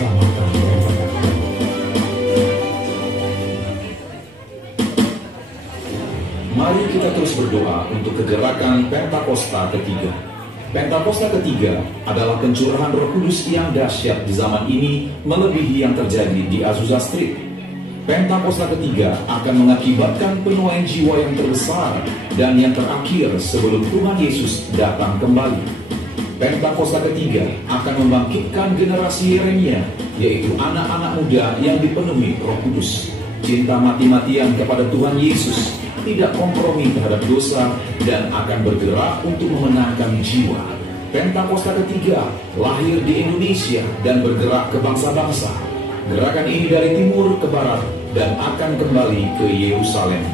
keselamatan dan kebenaran. Mari kita terus berdoa untuk kegerakan Pentakosta ketiga. Pentakosta ketiga adalah pencurahan Roh Kudus yang dahsyat di zaman ini melebihi yang terjadi di Azusa Street. Pentakosta ketiga akan mengakibatkan penuaian jiwa yang terbesar dan yang terakhir sebelum Tuhan Yesus datang kembali. Pentakosta ketiga akan membangkitkan generasi Yeremia, yaitu anak-anak muda yang dipenuhi Roh Kudus, cinta mati-matian kepada Tuhan Yesus, tidak kompromi terhadap dosa, dan akan bergerak untuk memenangkan jiwa. Pentakosta ketiga lahir di Indonesia dan bergerak ke bangsa-bangsa. Gerakan ini dari timur ke barat dan akan kembali ke Yerusalem.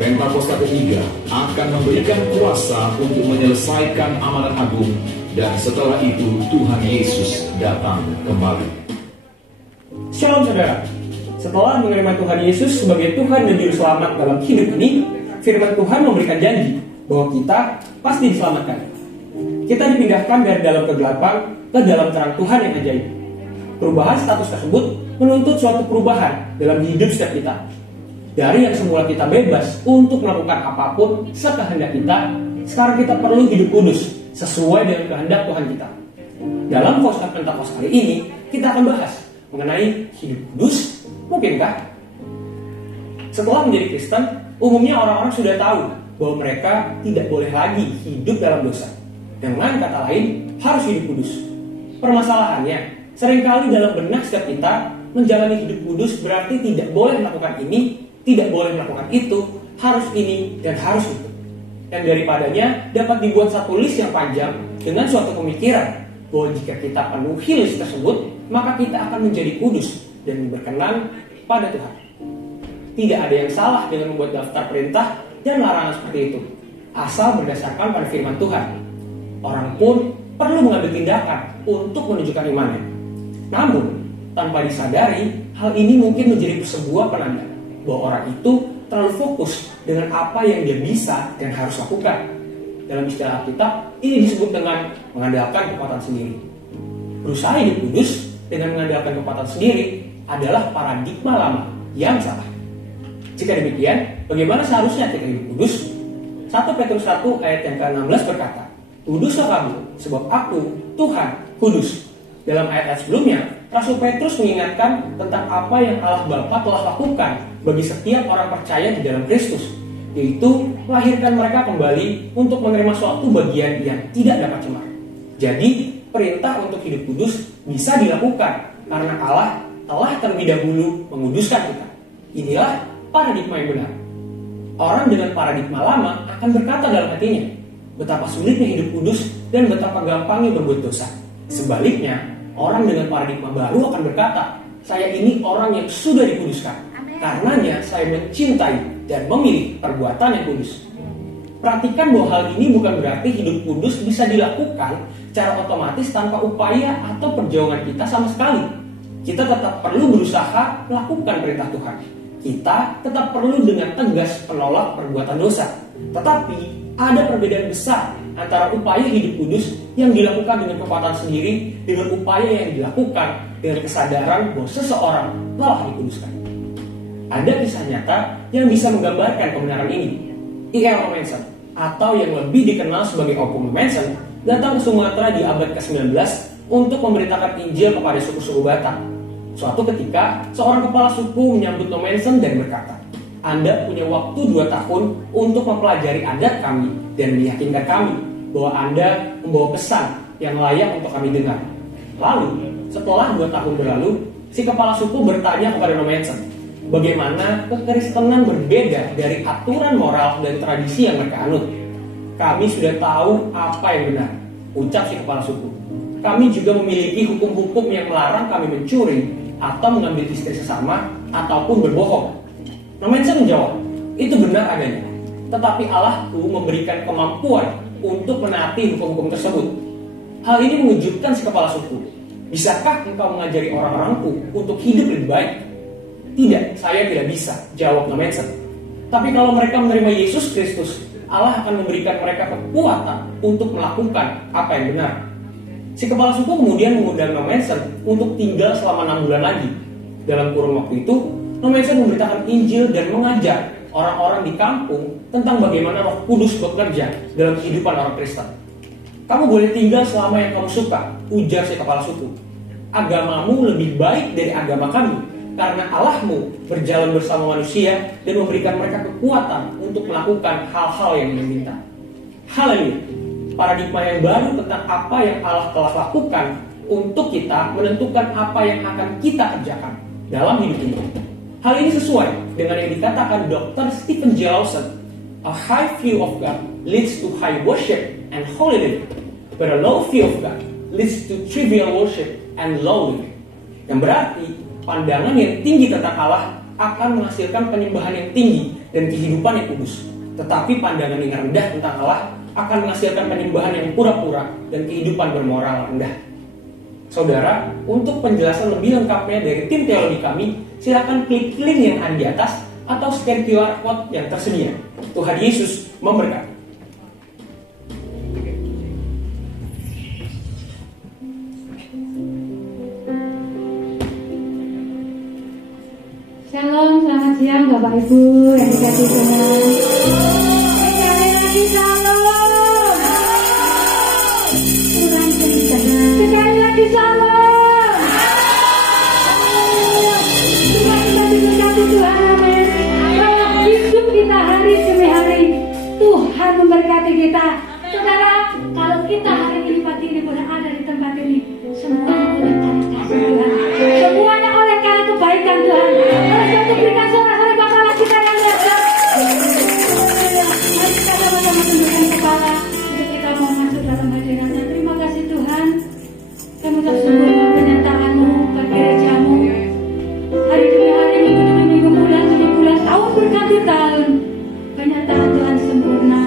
Pentakosta ketiga akan memberikan kuasa untuk menyelesaikan amanat agung, dan setelah itu Tuhan Yesus datang kembali. Shalom saudara. Setelah menerima Tuhan Yesus sebagai Tuhan dan Juru Selamat dalam hidup ini, firman Tuhan memberikan janji bahwa kita pasti diselamatkan. Kita dipindahkan dari dalam kegelapan ke dalam terang Tuhan yang ajaib. Perubahan status tersebut menuntut suatu perubahan dalam hidup setiap kita. Dari yang semula kita bebas untuk melakukan apapun sekehendak kita, sekarang kita perlu hidup kudus sesuai dengan kehendak Tuhan kita. Dalam Khotbah Pentakosta kali ini, kita akan bahas mengenai hidup kudus. Mungkinkah? Setelah menjadi Kristen, umumnya orang-orang sudah tahu bahwa mereka tidak boleh lagi hidup dalam dosa. Dengan kata lain, harus hidup kudus. Permasalahannya, seringkali dalam benak setiap kita, menjalani hidup kudus berarti tidak boleh melakukan ini, tidak boleh melakukan itu, harus ini, dan harus itu. Dan daripadanya dapat dibuat satu list yang panjang dengan suatu pemikiran bahwa jika kita penuhi list tersebut, maka kita akan menjadi kudus dan berkenan pada Tuhan. Tidak ada yang salah dengan membuat daftar perintah dan larangan seperti itu, asal berdasarkan pada firman Tuhan. Orang pun perlu mengambil tindakan untuk menunjukkan imannya. Namun, tanpa disadari, hal ini mungkin menjadi sebuah penanda bahwa orang itu terlalu fokus dengan apa yang dia bisa dan harus lakukan. Dalam istilah Alkitab, ini disebut dengan mengandalkan kekuatan sendiri. Berusaha hidup kudus dengan mengandalkan kekuatan sendiri adalah paradigma lama yang salah. Jika demikian, bagaimana seharusnya kita hidup kudus? 1 Petrus 1 ayat yang ke-16 berkata, "Kuduslah kamu, sebab aku, Tuhan, kudus." Dalam ayat sebelumnya, Rasul Petrus mengingatkan tentang apa yang Allah Bapa telah lakukan bagi setiap orang percaya di dalam Kristus, yaitu melahirkan mereka kembali untuk menerima suatu bagian yang tidak dapat cemar. Jadi, perintah untuk hidup kudus bisa dilakukan karena Allah telah terlebih dahulu menguduskan kita. Inilah paradigma yang benar. Orang dengan paradigma lama akan berkata dalam hatinya, betapa sulitnya hidup kudus dan betapa gampangnya berbuat dosa. Sebaliknya, orang dengan paradigma baru akan berkata, saya ini orang yang sudah dikuduskan. Karenanya saya mencintai dan memilih perbuatan yang kudus. Perhatikan bahwa hal ini bukan berarti hidup kudus bisa dilakukan secara otomatis tanpa upaya atau perjuangan kita sama sekali. Kita tetap perlu berusaha melakukan perintah Tuhan. Kita tetap perlu dengan tegas menolak perbuatan dosa. Tetapi ada perbedaan besar antara upaya hidup kudus yang dilakukan dengan kekuatan sendiri dengan upaya yang dilakukan dengan kesadaran bahwa seseorang telah dikuduskan. Ada kisah nyata yang bisa menggambarkan kebenaran ini. E.L. Robinson, atau yang lebih dikenal sebagai Opung Manson, datang ke Sumatera di abad ke-19 untuk memberitakan Injil kepada suku-suku Batak. Suatu ketika, seorang kepala suku menyambut Manson dan berkata, Anda punya waktu 2 tahun untuk mempelajari adat kami dan meyakinkan kami bahwa Anda membawa pesan yang layak untuk kami dengar. Lalu, setelah 2 tahun berlalu, si kepala suku bertanya kepada Manson, bagaimana kekristenan berbeda dari aturan moral dan tradisi yang mereka anut. Kami sudah tahu apa yang benar, ucap si kepala suku. Kami juga memiliki hukum-hukum yang melarang kami mencuri atau mengambil istri sesama ataupun berbohong. Manson menjawab, itu benar adanya. Tetapi Allahku memberikan kemampuan untuk menaati hukum-hukum tersebut. Hal ini mengejutkan si kepala suku. Bisakah engkau mengajari orang-orangku untuk hidup lebih baik? Tidak, saya tidak bisa, jawab Manson. Tapi kalau mereka menerima Yesus Kristus, Allah akan memberikan mereka kekuatan untuk melakukan apa yang benar. Si kepala suku kemudian mengundang Nomensen untuk tinggal selama 6 bulan lagi. Dalam kurun waktu itu, Nomensen memberitakan Injil dan mengajar orang-orang di kampung tentang bagaimana Roh Kudus bekerja dalam kehidupan orang Kristen. Kamu boleh tinggal selama yang kamu suka, ujar si kepala suku. Agamamu lebih baik dari agama kami, karena Allahmu berjalan bersama manusia dan memberikan mereka kekuatan untuk melakukan hal-hal yang diminta. Haleluya. Paradigma yang baru tentang apa yang Allah telah lakukan untuk kita menentukan apa yang akan kita kerjakan dalam hidup ini. Hal ini sesuai dengan yang dikatakan Dr. Stephen J. Lawson. A high view of God leads to high worship and holy living, but a low view of God leads to trivial worship and low living. Yang berarti pandangan yang tinggi tentang Allah akan menghasilkan penyembahan yang tinggi dan kehidupan yang kudus. Tetapi pandangan yang rendah tentang Allah akan menghasilkan penyembahan yang pura-pura dan kehidupan bermoral rendah. Saudara, untuk penjelasan lebih lengkapnya dari tim teologi kami, silakan klik link yang ada di atas atau scan QR code yang tersedia. Tuhan Yesus memberkati. Shalom, selamat siang Bapak Ibu yang dikasihi Tuhan. Sekali lagi shalom. Tuhan berkati. Sekali lagi shalom. Tuhan berkati Tuhan, amin. Bahwa hidup kita hari demi hari, Tuhan memberkati kita. Saudara, kalau kita hari ini pagi ini boleh ada di tempat ini, semuanya oleh karena kasih Tuhan. Semuanya oleh karena kebaikan Tuhan. Berikan suara-suara kepala kita yang lebar. Mari kita sama-sama tundukkan kepala untuk kita mau masuk dalam hadiratnya. Terima kasih Tuhan. Kami telah sungguh penyertaan-Mu bagi gereja-Mu. Hari demi hari, minggu demi minggu, bulan demi bulan, tahun berganti tahun. Penyertaan Tuhan sempurna.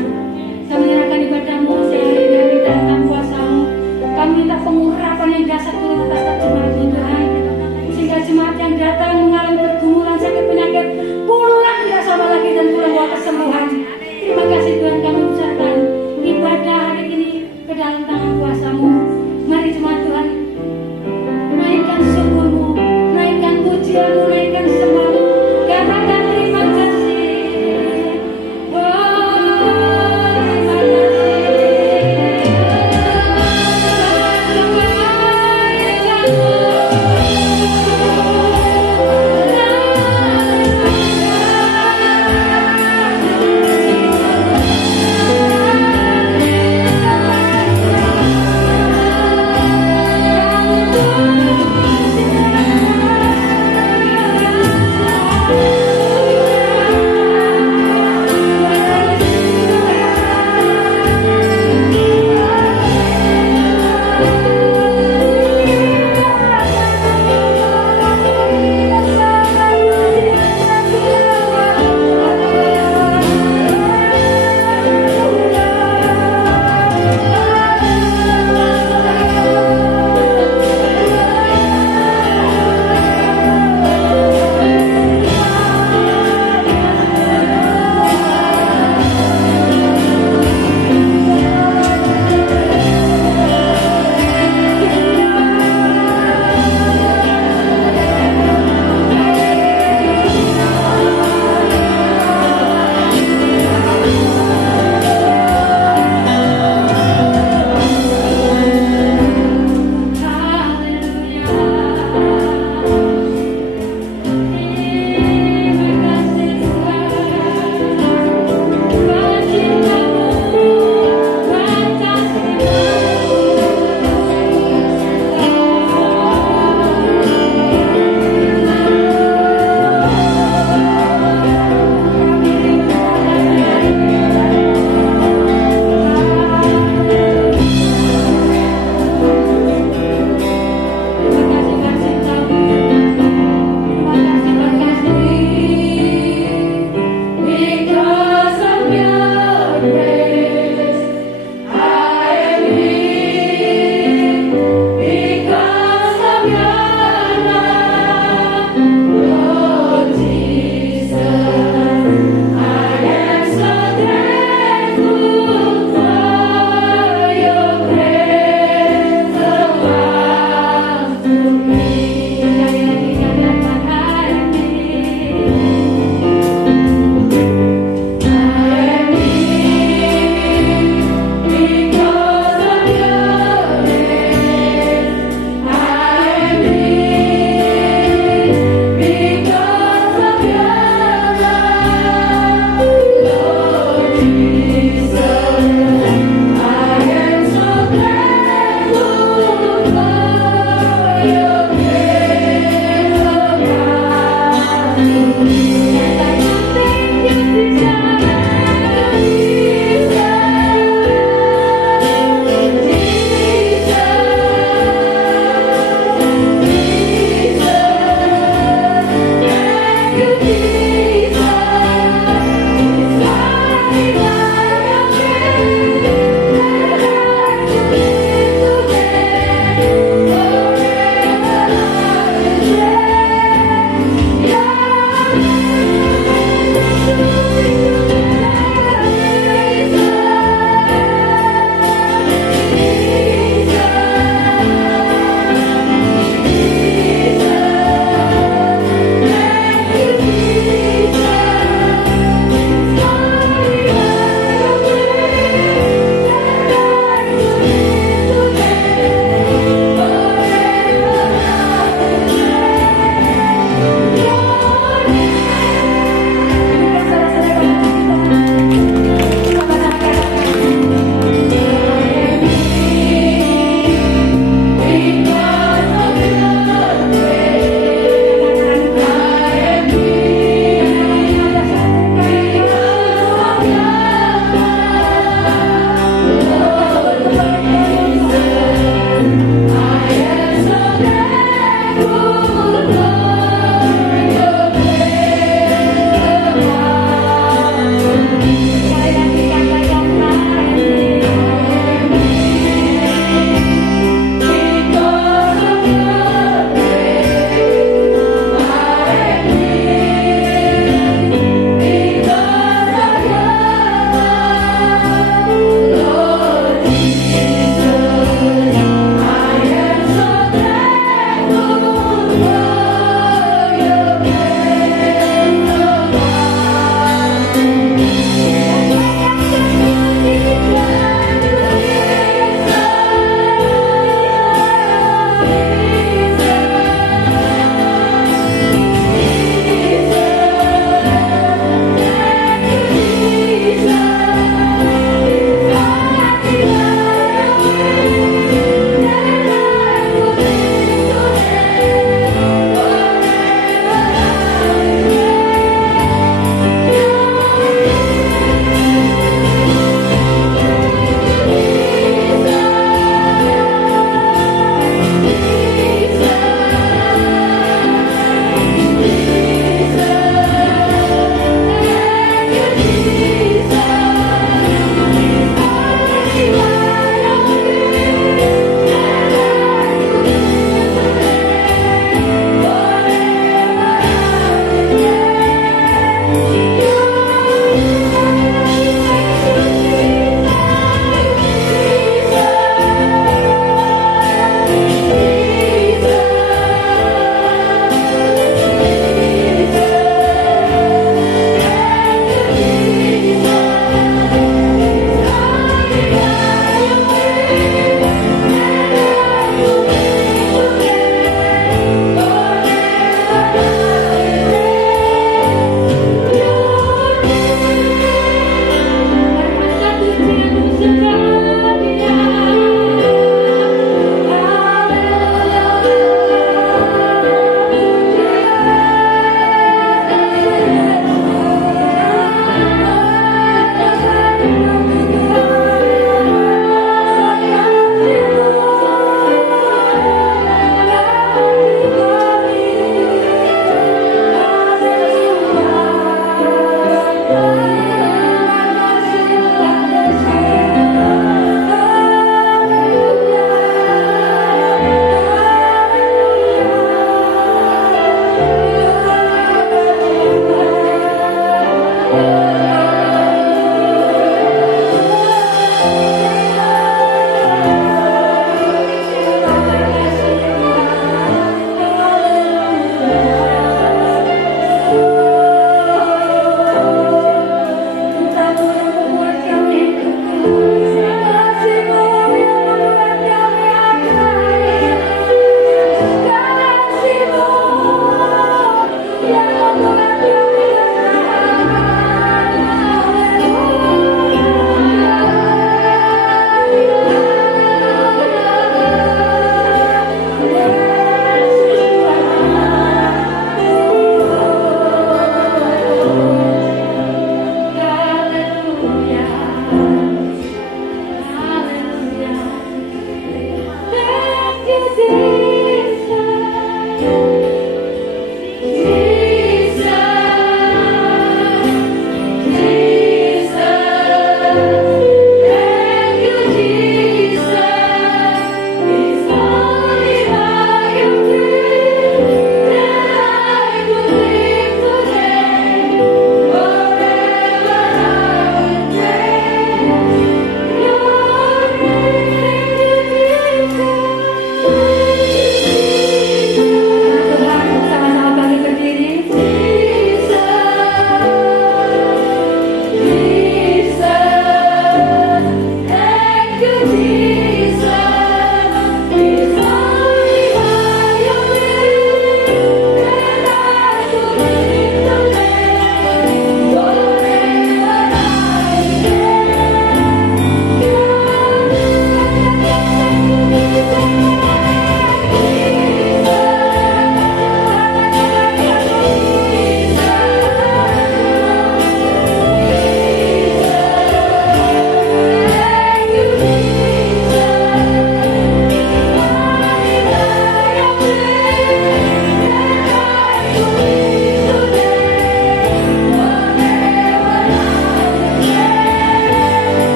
Kami menyerahkan ibadah-Mu sehari-hari dalam kuasa-Mu. Kami minta pengurapan yang dasar turun atas jemaat-Mu Tuhan. Sehingga jemaat yang datang mengalami pergumulan sakit penyakit pulang tidak sama lagi dan pulang bawa kesembuhan. Terima kasih Tuhan, kami ucapkan ibadah hari ini ke dalam tangan kuasa-Mu. Mari jemaat Tuhan, naikkan syukur-Mu, naikkan pujian-Mu, naikkan semangat-Mu. Katakan terima kasih.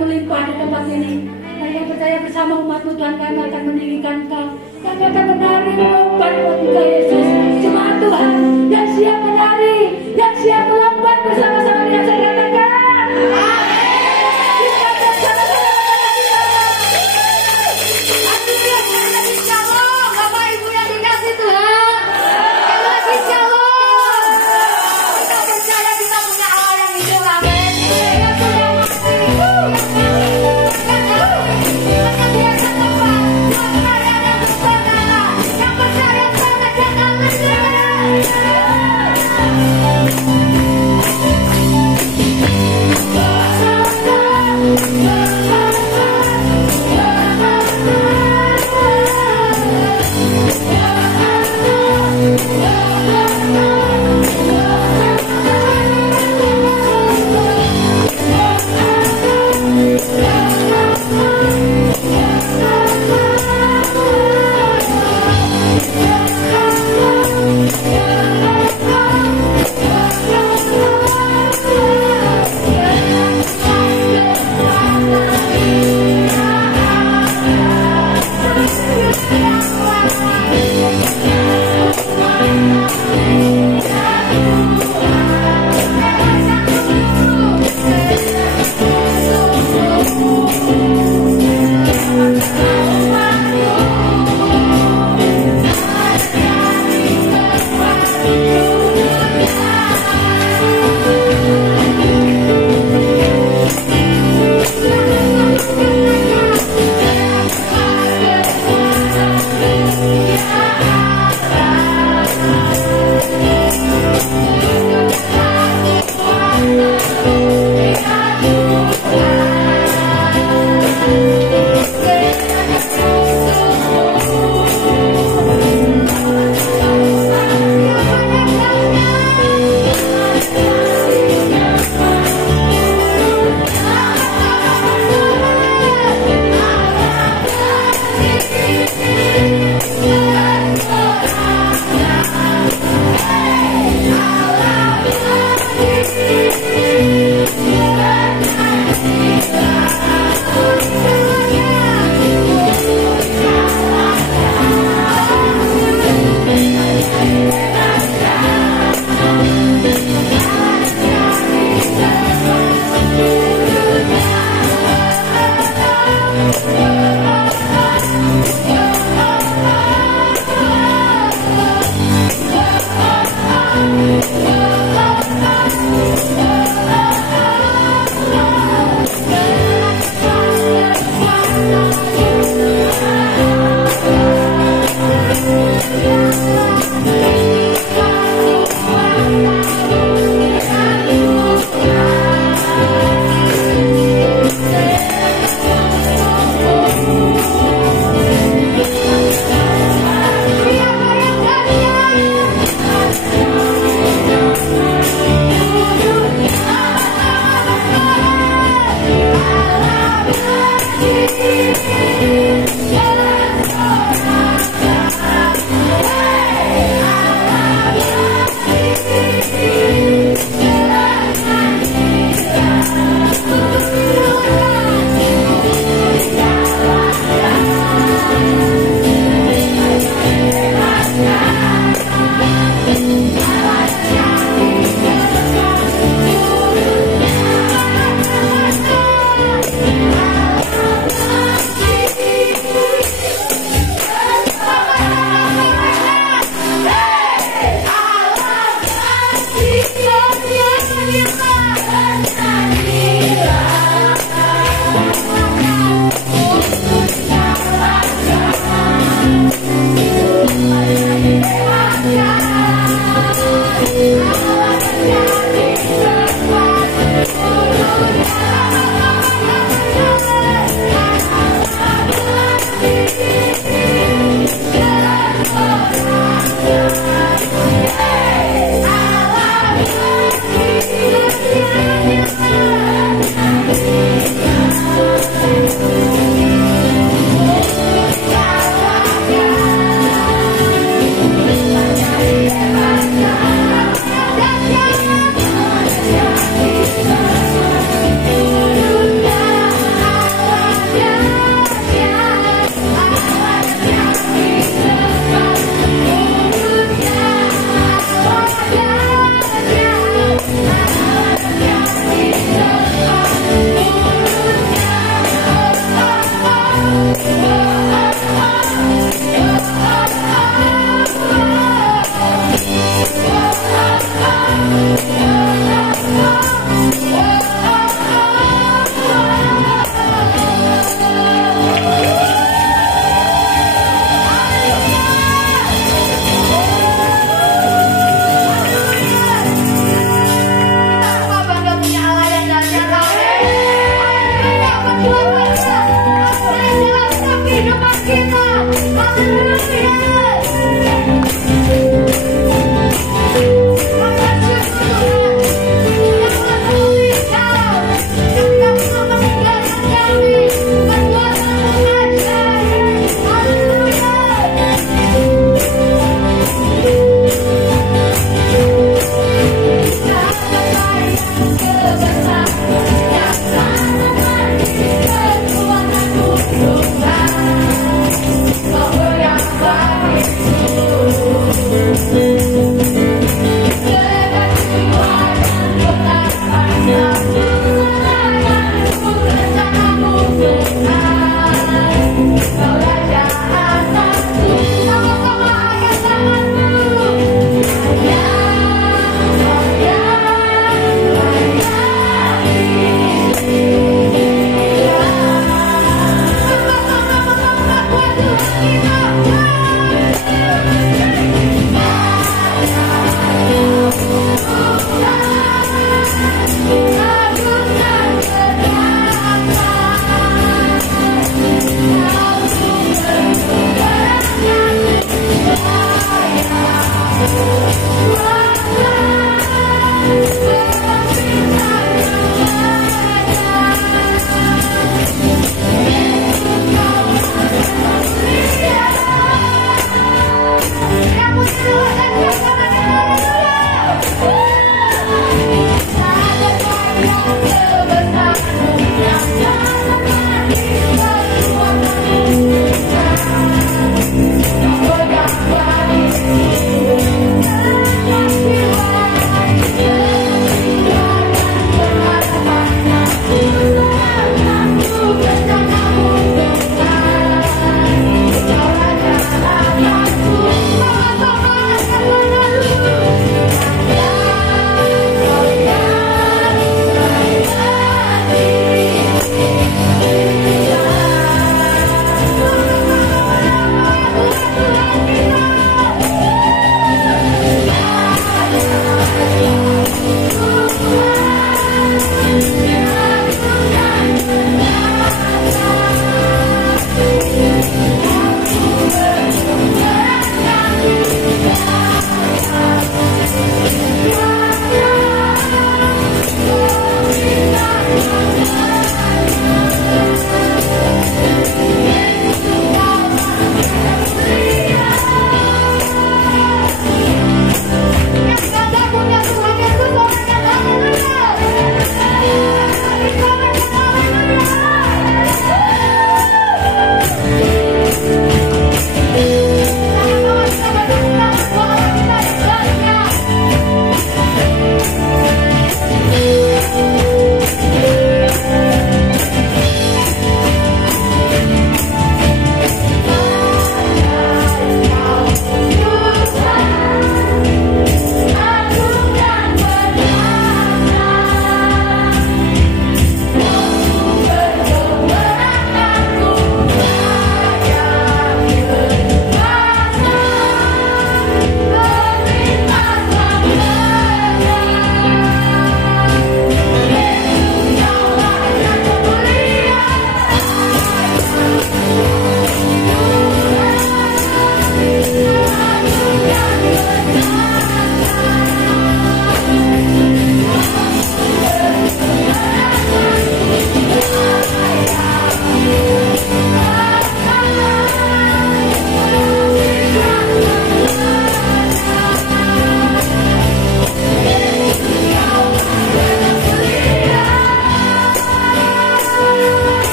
melimpah di tempat ini. Kami yang percaya bersama umat-Mu Tuhan, kami akan meninggikan Kau. Kami akan menari melompat buat Engkau Yesus. Jemaat Tuhan yang siap menari, yang siap melompat bersama-sama dengan saya katakan. Yang percaya sama jangan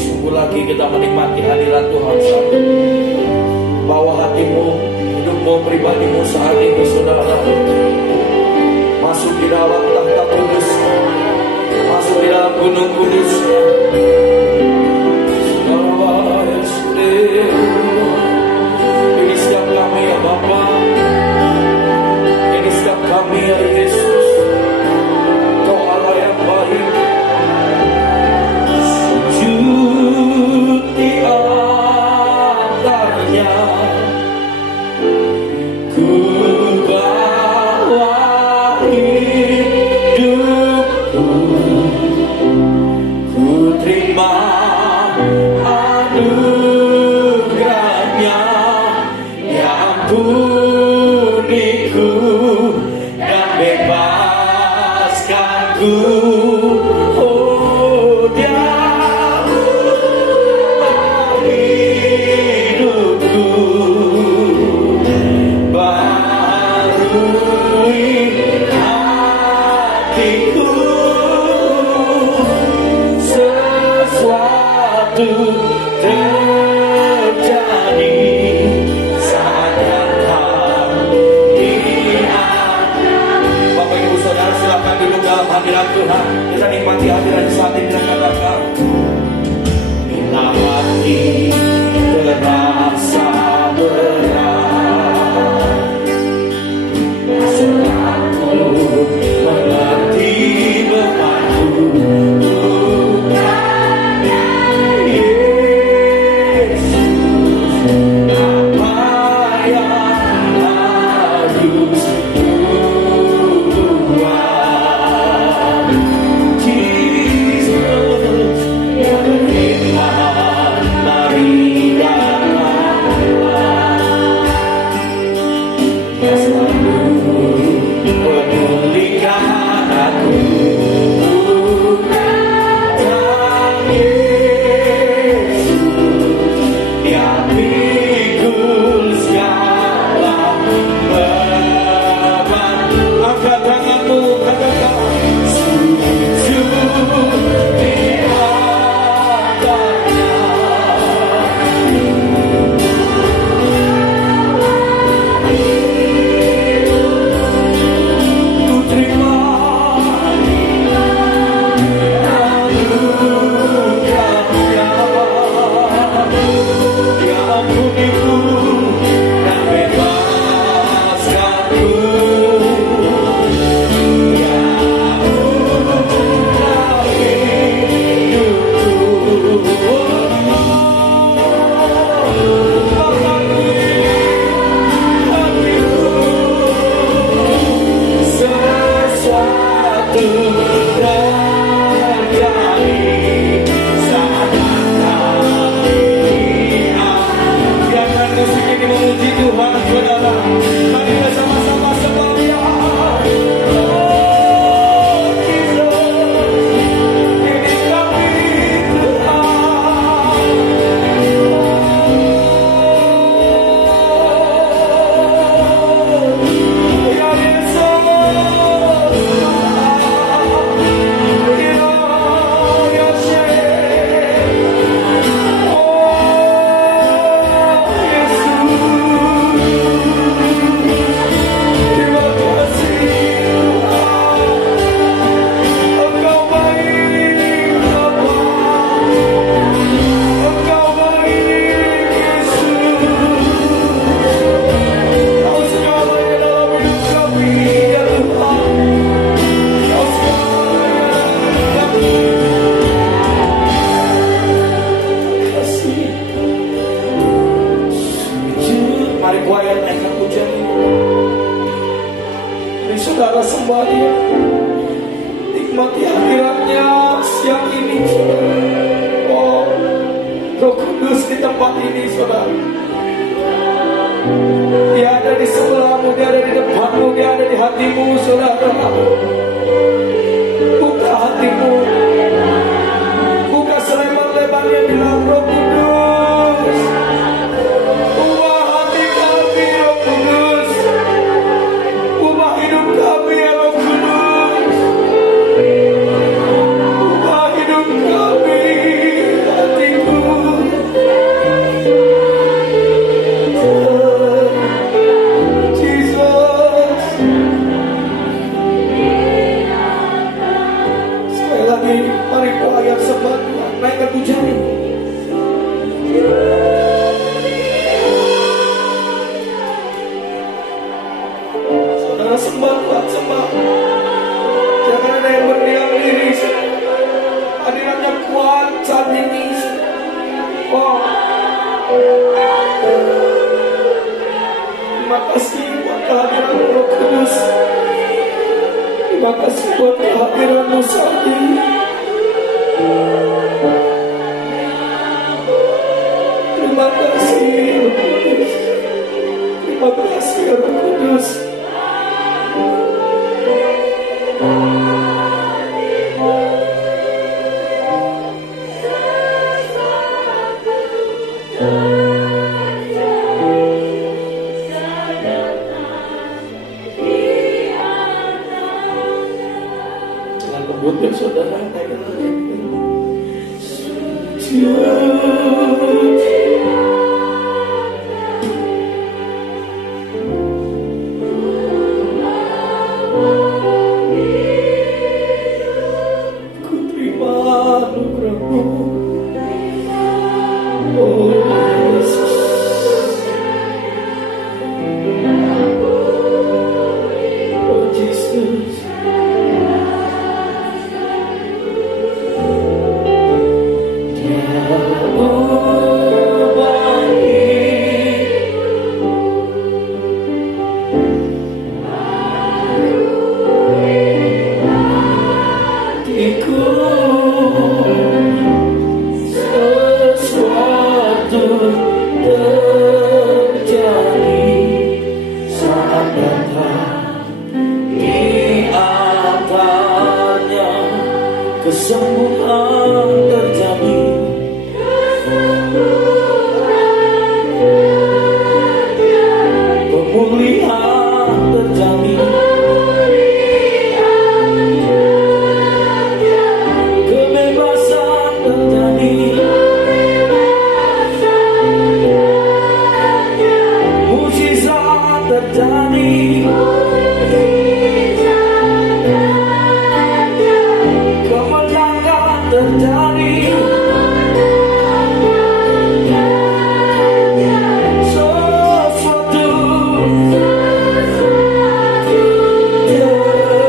lebih sungguh lagi kita menikmati hadirat Tuhan saat ini. Bawa hatimu, hidupmu, pribadimu saat ini saudara, masuk di dalam tahta kudus, masuk di dalam gunung kudus. Ini setiap kami ya Bapa, ini setiap kami ya Yesus. Kau Allah yang baik, sujud di altarnya, ku bawa hidupku, ku terima anugerahnya yang ampuniku dan bebaskanku. Oh, Dia hidupku, barui hatiku, sesuatu terjadi saat datang dia. Bapak Ibu Saudara, silakan duduk dalam hadirat Tuhan. Kita nikmati hadirat saat ini dan katakan, bila hati terasa berat, aku mengerti bebanku. Saudara sembah Dia, nikmati hadiratnya siang ini, saudara. Oh, Roh Kudus di tempat ini, saudara. Dia ada di sebelahmu, Dia ada di depanmu, Dia ada di hatimu, saudara. Buka hatimu, buka selebar-lebarnya di dalam Roh Kudus. Ubah hati kami, Roh Kudus. Ubah hidup kami, ya Roh Kudus. Ubah hidup kami, hati Oh, terima kasih buat kehadiran Roh Kudus. Terima kasih buat kehadiran-Mu saat ini. Terima kasih Roh Kudus. Terima kasih Roh Kudus. Buat saudara ku terima anugerah-Mu, oh Yesus. Oh Jesus. Kesembuhan terjadi, pemulihan terjadi, kebebasan terjadi, mukjizat terjadi. Terjadi sesuatu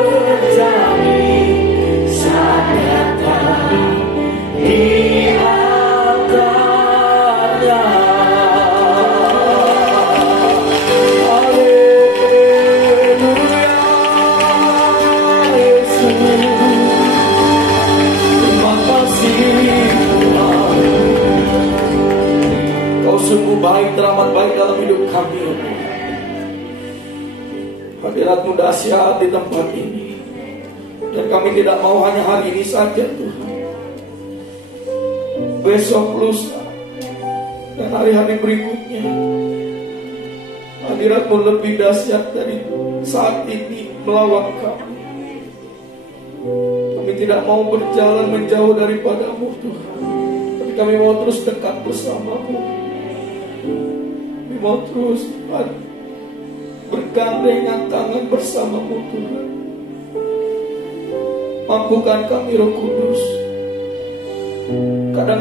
terjadi saat datang di antaranya. Haleluya Yesus. Kau sungguh baik, teramat baik dalam hidup kami. Hadirat-Mu dahsyat di tempat ini. Dan kami tidak mau hanya hari ini saja Tuhan, besok, lusa, dan hari-hari berikutnya. Hadirat-Mu lebih dahsyat dari saat ini melawat kami. Kami tidak mau berjalan menjauh daripada-Mu Tuhan, tapi kami mau terus dekat bersama-Mu. Kami mau terus bergandengan tangan bersama-Mu Tuhan. Mampukan kami Roh Kudus. Kadang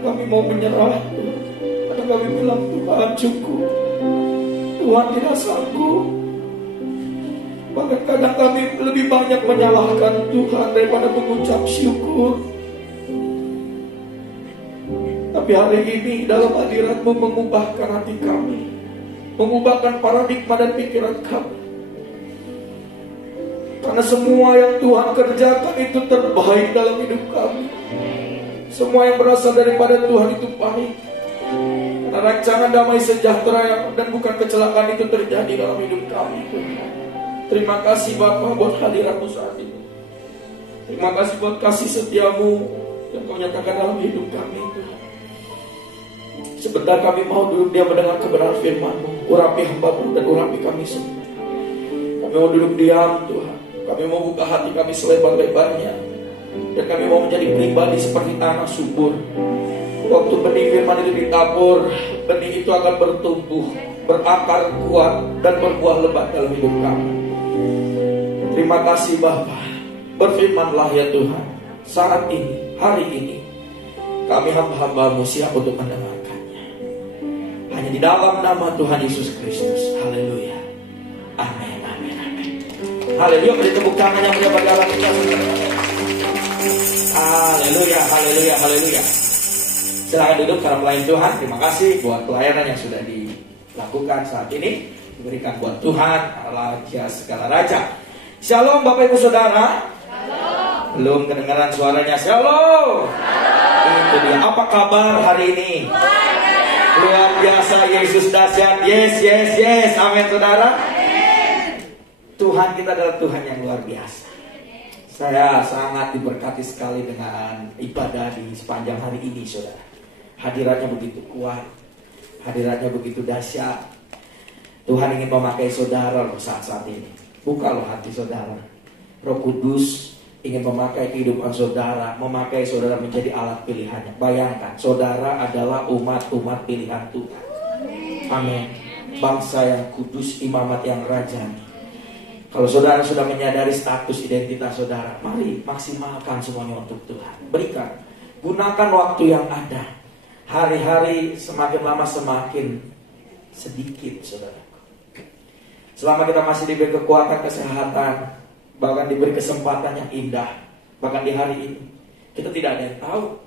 kami mau menyerah Tuhan. Kadang kami bilang Tuhan cukup, Tuhan tidak sanggup. Bahkan kadang kami lebih banyak menyalahkan Tuhan daripada mengucap syukur. Tapi hari ini dalam hadirat-Mu mengubahkan hati kami, mengubahkan paradigma dan pikiran kami. Karena semua yang Tuhan kerjakan itu terbaik dalam hidup kami. Semua yang berasal daripada Tuhan itu baik. Karena rancangan damai sejahtera dan bukan kecelakaan itu terjadi dalam hidup kami Tuhan. Terima kasih Bapa buat hadirat-Mu saat ini. Terima kasih buat kasih setia-Mu yang Kau nyatakan dalam hidup kami Tuhan. Sebentar kami mau duduk diam mendengar kebenaran firman-Mu. Urapi hamba-Mu dan urapi kami semua. Kami mau duduk diam Tuhan. Kami mau buka hati kami selebar-lebarnya. Dan kami mau menjadi pribadi seperti tanah subur. Waktu benih firman itu ditabur, benih itu akan bertumbuh, berakar kuat, dan berbuah lebat dalam hidup kami. Terima kasih Bapa. Berfirmanlah ya Tuhan. Saat ini, hari ini, kami hamba-hamba-Mu siap untuk mendengarkannya. Hanya di dalam nama Tuhan Yesus Kristus. Haleluya. Amin, amin, amin. Haleluya. Beri tepuk tangan yang mulia bagi Allah kita. Haleluya, haleluya, haleluya. Silakan duduk para pelayan Tuhan. Terima kasih buat pelayanan yang sudah dilakukan saat ini. Diberikan buat Tuhan, Raja segala Raja. Shalom Bapak Ibu Saudara. Shalom. Belum kedengaran suaranya. Shalom. Itu dia. Apa kabar hari ini? Luar biasa, Yesus dahsyat. Yes, yes, yes. Amin saudara. Tuhan kita adalah Tuhan yang luar biasa. Saya sangat diberkati sekali dengan ibadah di sepanjang hari ini saudara. Hadiratnya begitu kuat, hadiratnya begitu dahsyat. Tuhan ingin memakai saudara loh saat-saat ini. Buka loh hati saudara. Roh Kudus ingin memakai kehidupan saudara, memakai saudara menjadi alat pilihannya. Bayangkan, saudara adalah umat-umat pilihan Tuhan. Amin. Bangsa yang kudus, imamat yang rajani. Kalau saudara sudah menyadari status identitas saudara, mari maksimalkan semuanya untuk Tuhan. Berikan, gunakan waktu yang ada. Hari-hari semakin lama semakin sedikit saudara. Selama kita masih diberi kekuatan, kesehatan, bahkan diberi kesempatan yang indah, bahkan di hari ini kita tidak ada yang tahu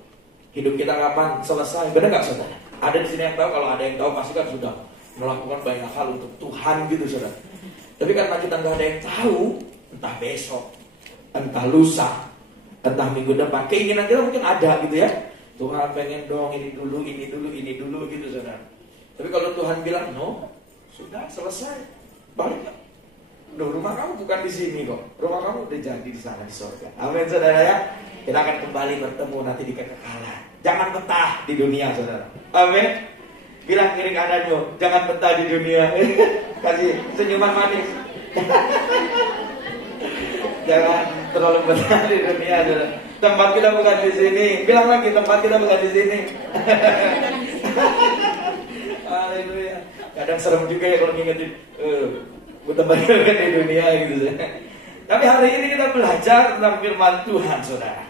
hidup kita kapan selesai. Benar gak saudara? Ada di sini yang tahu. Kalau ada yang tahu pasti kan sudah melakukan banyak hal untuk Tuhan gitu saudara. Tapi karena kita nggak ada yang tahu, entah besok, entah lusa, entah minggu depan, keinginan kita mungkin ada gitu ya. Tuhan pengen dong ini dulu gitu saudara. Tapi kalau Tuhan bilang no, sudah selesai, balik. Duh, rumah kamu bukan di sini kok. Rumah kamu udah jadi di sana di surga. Amin saudara ya. Kita akan kembali bertemu nanti di kekekalan. Jangan betah di dunia saudara. Amin. Bilang kiri kanannya, jangan betah di dunia. Kasih senyuman manis. Jangan terlalu betah di dunia saudara. Tempat kita bukan di sini. Bilang lagi, tempat kita bukan di sini. Haleluya. Kadang serem juga ya kalau ngingetin tempat kita bukan di dunia gitu. Tapi hari ini kita belajar tentang firman Tuhan saudara.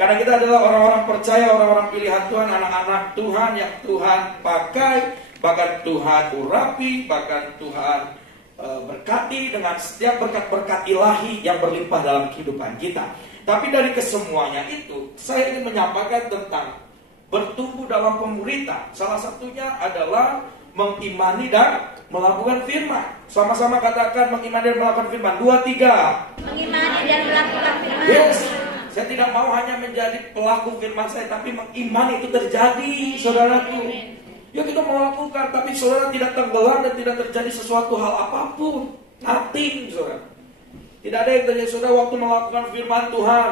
Karena kita adalah orang-orang percaya, orang-orang pilihan Tuhan, anak-anak Tuhan yang Tuhan pakai, bahkan Tuhan urapi, bahkan Tuhan berkati dengan setiap berkat-berkat ilahi yang berlimpah dalam kehidupan kita. Tapi dari kesemuanya itu, saya ingin menyampaikan tentang bertumbuh dalam pemuritan. Salah satunya adalah mengimani dan melakukan firman. Sama-sama katakan mengimani dan melakukan firman. 2, 3. Mengimani dan melakukan firman. Yes. Saya tidak mau hanya menjadi pelaku firman saya, tapi mengimani itu terjadi, saudaraku. Ya kita melakukan, tapi saudara tidak tenggelam dan tidak terjadi sesuatu hal apapun. Nothing, saudara. Tidak ada yang terjadi, saudara, waktu melakukan firman Tuhan.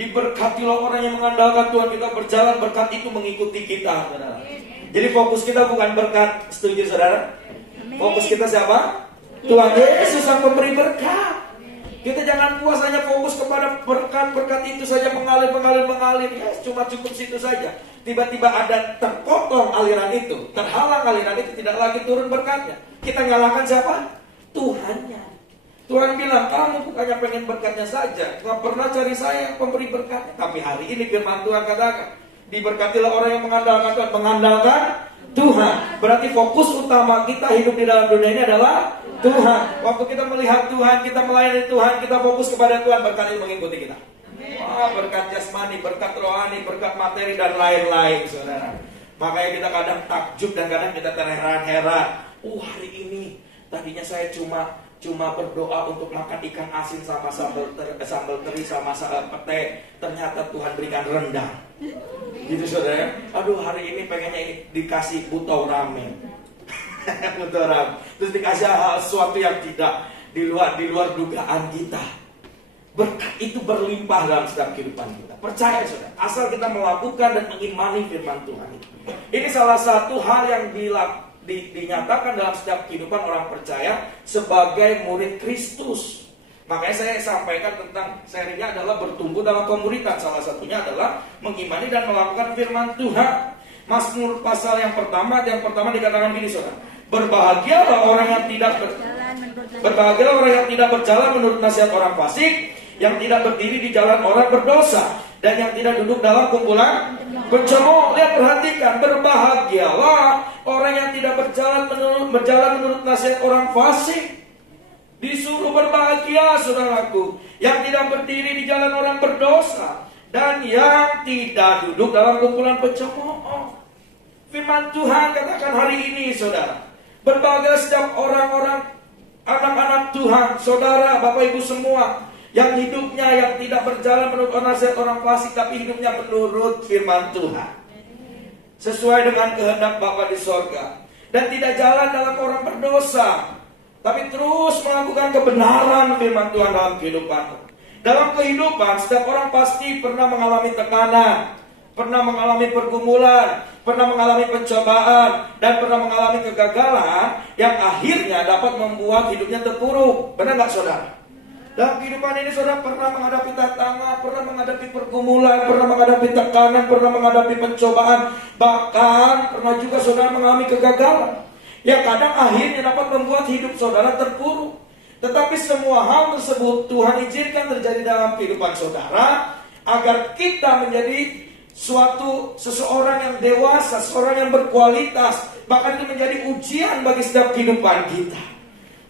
Diberkatilah orang yang mengandalkan Tuhan, kita berjalan, berkat itu mengikuti kita, saudara. Jadi fokus kita bukan berkat, setuju saudara? Fokus kita siapa? Tuhan Yesus yang memberi berkat. Kita jangan puas hanya fokus kepada berkat-berkat itu saja, mengalir. Yes, cuma cukup situ saja. Tiba-tiba ada terpotong aliran itu, terhalang aliran itu, tidak lagi turun berkatnya. Kita nyalakan siapa? Tuhannya. Tuhan bilang, kamu bukannya pengen berkatnya saja, nggak pernah cari saya yang pemberi berkatnya. Tapi hari ini firman Tuhan katakan, diberkatilah orang yang mengandalkan Tuhan. Mengandalkan Tuhan berarti fokus utama kita hidup di dalam dunia ini adalah Tuhan. Waktu kita melihat Tuhan, kita melayani Tuhan, kita fokus kepada Tuhan, berkat itu mengikuti kita. Wah, berkat jasmani, berkat rohani, berkat materi dan lain-lain, saudara. Makanya kita kadang takjub dan kadang kita terheran-heran. Hari ini tadinya saya cuma berdoa untuk makan ikan asin sama sambal teri sama pete. Ternyata Tuhan berikan rendang. Gitu saudara. Aduh, hari ini pengennya ini dikasih butau ramen. Butau ramen. Terus dikasih hal sesuatu yang tidak di luar dugaan kita. Berkat itu berlimpah dalam setiap kehidupan kita. Percaya saudara, asal kita melakukan dan mengimani firman Tuhan itu. Ini salah satu hal yang dinyatakan dalam setiap kehidupan orang percaya sebagai murid Kristus. Makanya saya sampaikan tentang serinya adalah bertumbuh dalam pemuritan. Salah satunya adalah mengimani dan melakukan firman Tuhan. Mazmur pasal yang pertama dikatakan gini saudara. Berbahagialah orang yang tidak berjalan menurut nasihat orang fasik, yang tidak berdiri di jalan orang berdosa, dan yang tidak duduk dalam kumpulan pencemooh. Lihat, perhatikan, berbahagialah orang yang tidak berjalan menurut nasihat orang fasik. Disuruh berbahagia saudaraku, yang tidak berdiri di jalan orang berdosa, dan yang tidak duduk dalam kumpulan pencemooh. Firman Tuhan katakan hari ini, saudara, berbahagia setiap orang-orang, anak-anak Tuhan, saudara, Bapak Ibu semua, yang hidupnya yang tidak berjalan menurut nasihat orang fasik, tapi hidupnya menurut firman Tuhan, sesuai dengan kehendak Bapa di sorga, dan tidak jalan dalam orang berdosa, tapi terus melakukan kebenaran firman Tuhan dalam kehidupanmu. Dalam kehidupan, setiap orang pasti pernah mengalami tekanan, pernah mengalami pergumulan, pernah mengalami pencobaan, dan pernah mengalami kegagalan yang akhirnya dapat membuat hidupnya terpuruk. Benar nggak, saudara? Dalam kehidupan ini saudara pernah menghadapi tantangan, pernah menghadapi pergumulan, pernah menghadapi tekanan, pernah menghadapi pencobaan, bahkan pernah juga saudara mengalami kegagalan yang kadang akhirnya dapat membuat hidup saudara terpuruk. Tetapi semua hal tersebut Tuhan izinkan terjadi dalam kehidupan saudara agar kita menjadi seseorang yang dewasa, seseorang yang berkualitas, bahkan itu menjadi ujian bagi setiap kehidupan kita.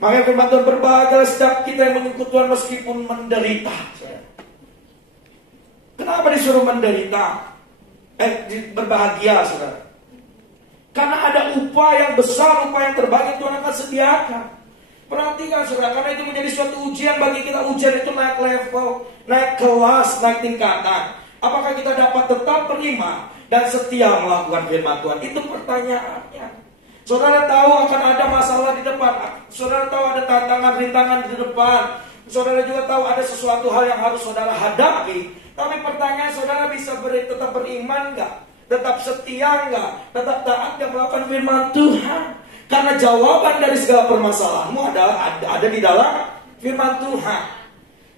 Makanya firman Tuhan, berbahagialah setiap kita yang mengikut Tuhan meskipun menderita. Kenapa disuruh menderita? Berbahagia, saudara. Karena ada upah yang besar, upah yang terbaik yang Tuhan akan sediakan. Perhatikan, saudara, karena itu menjadi suatu ujian bagi kita. Ujian itu naik level, naik kelas, naik tingkatan. Apakah kita dapat tetap beriman dan setia melakukan firman Tuhan? Itu pertanyaannya. Saudara tahu akan ada masalah di depan. Saudara tahu ada tantangan, rintangan di depan. Saudara juga tahu ada sesuatu hal yang harus saudara hadapi. Tapi pertanyaan, saudara bisa tetap beriman nggak? Tetap setia nggak? Tetap taat dan melakukan firman Tuhan? Karena jawaban dari segala permasalahanmu ada di dalam firman Tuhan.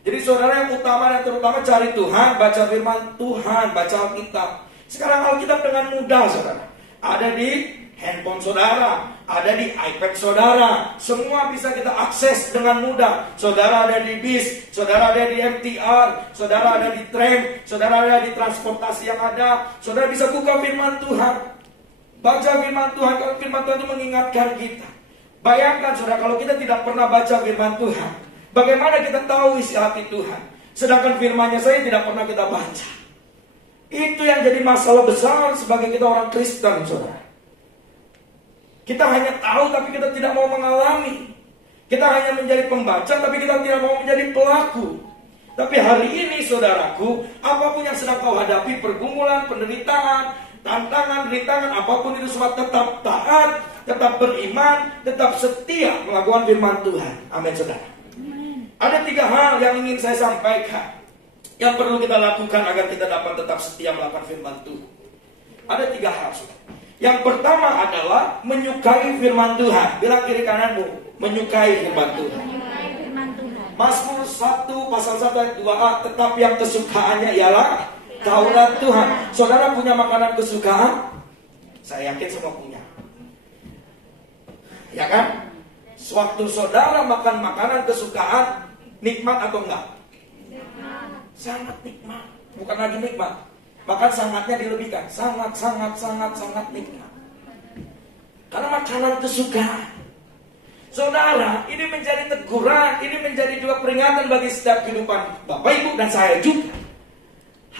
Jadi saudara, yang utama dan terutama cari Tuhan, baca firman Tuhan, baca Alkitab. Sekarang Alkitab dengan mudah, saudara, ada di handphone saudara, ada di iPad saudara. Semua bisa kita akses dengan mudah. Saudara ada di bis, saudara ada di MTR, saudara ada di tram, saudara ada di transportasi yang ada. Saudara bisa buka firman Tuhan, baca firman Tuhan. Kalau firman Tuhan itu mengingatkan kita. Bayangkan saudara, kalau kita tidak pernah baca firman Tuhan, bagaimana kita tahu isi hati Tuhan? Sedangkan firman-Nya saya tidak pernah kita baca. Itu yang jadi masalah besar sebagai kita orang Kristen, saudara. Kita hanya tahu tapi kita tidak mau mengalami. Kita hanya menjadi pembaca tapi kita tidak mau menjadi pelaku. Tapi hari ini saudaraku, apapun yang sedang kau hadapi, pergumulan, penderitaan, tantangan, rintangan, apapun itu semua, tetap taat, tetap beriman, tetap setia melakukan firman Tuhan. Amin, saudara. Ada 3 hal yang ingin saya sampaikan yang perlu kita lakukan agar kita dapat tetap setia melakukan firman Tuhan. Ada 3 hal, saudara. Yang pertama adalah menyukai firman Tuhan. Bilang kiri kananmu, menyukai firman Tuhan. Mazmur 1 pasal 1 ayat 2a, tetapi yang kesukaannya ialah Taurat Tuhan. Saudara punya makanan kesukaan? Saya yakin semua punya. Ya kan? Sewaktu saudara makan makanan kesukaan, nikmat atau enggak? Sangat nikmat. Bukan lagi nikmat, bahkan sangatnya dilebihkan. Sangat nikmat. Karena makanan kesukaan. Saudara, ini menjadi teguran, ini menjadi juga peringatan bagi setiap kehidupan Bapak Ibu dan saya juga.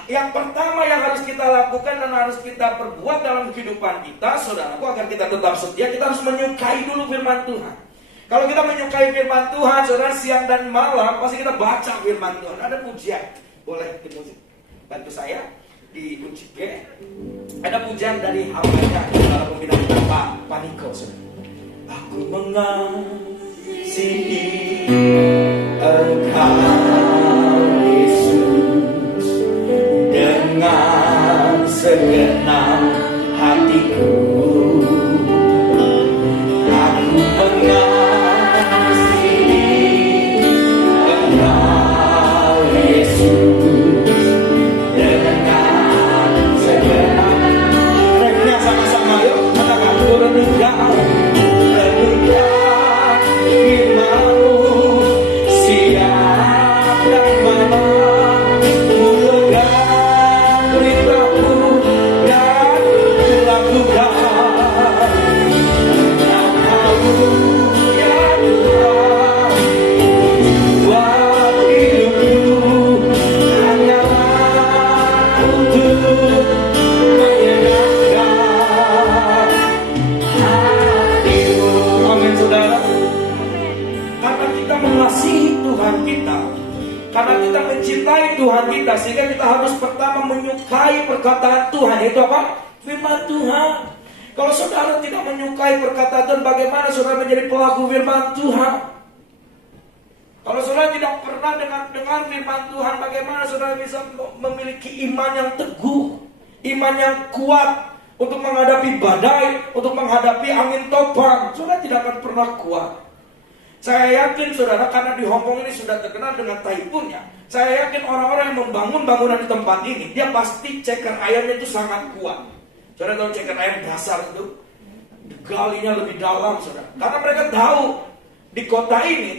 Yang pertama yang harus kita lakukan dan harus kita perbuat dalam kehidupan kita, saudaraku, agar kita tetap setia, kita harus menyukai dulu firman Tuhan. Kalau kita menyukai firman Tuhan, saudara, siang dan malam pasti kita baca firman Tuhan. Ada pujian, boleh dimusik, bantu saya di kunci G. Ada pujian dari hambanya dalam pembina kita Pak Niko, saudara. Aku mengasihi Engkau Yesus dengan segenap hatiku. Aku mengasihi Engkau Yesus dengan segenap. Refnya sama-sama yuk. Karena kita mencintai Tuhan kita, sehingga kita harus pertama menyukai perkataan Tuhan. Yaitu apa? Firman Tuhan. Kalau saudara tidak menyukai perkataan Tuhan, bagaimana saudara menjadi pelaku firman Tuhan? Kalau saudara tidak pernah dengar firman Tuhan, bagaimana saudara bisa memiliki iman yang teguh, iman yang kuat untuk menghadapi badai, untuk menghadapi angin topan? Saudara tidak akan pernah kuat. Saya yakin saudara, karena di Hong Kong ini sudah terkenal dengan taipunnya, saya yakin orang-orang yang membangun bangunan di tempat ini, dia pasti ceker airnya itu sangat kuat. Saudara tahu ceker air dasar itu, galinya lebih dalam saudara. Karena mereka tahu di kota ini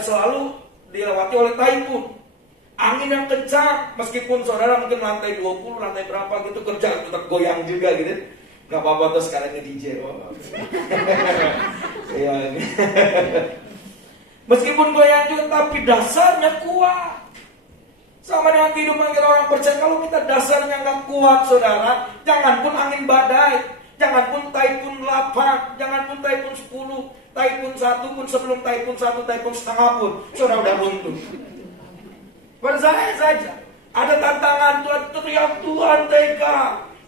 selalu dilewati oleh taipun. Angin yang kencang, meskipun saudara mungkin lantai 20, lantai berapa gitu, kerja tetap goyang juga gitu. Gak apa-apa tuh sekarang ini DJ. Ya. Meskipun goyang juga, tapi dasarnya kuat. Sama dengan kehidupan kita orang percaya, kalau kita dasarnya gak kuat saudara, jangan pun angin badai, jangan pun taipun 8, jangan pun taipun 10, taipun 1 pun, sebelum taipun 1, taipun setengah pun, saudara udah runtuh. Percaya saja, ada tantangan Tuhan, teriak Tuhan tega,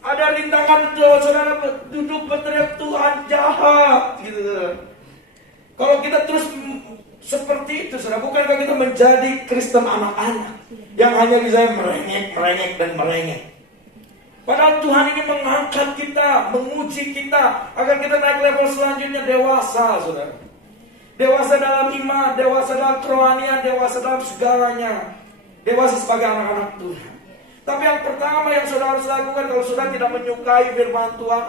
ada rintangan Tuhan, saudara duduk berteriak Tuhan jahat, gitu. Kalau kita terus seperti itu, saudara, bukankah kita menjadi Kristen anak-anak yang hanya bisa merengek dan merengek? Padahal Tuhan ini mengangkat kita, menguji kita, agar kita naik level selanjutnya, dewasa, saudara. Dewasa dalam iman, dewasa dalam kerohanian, dewasa dalam segalanya. Dewasa sebagai anak-anak Tuhan. Tapi yang pertama yang saudara harus lakukan, kalau saudara tidak menyukai firman Tuhan,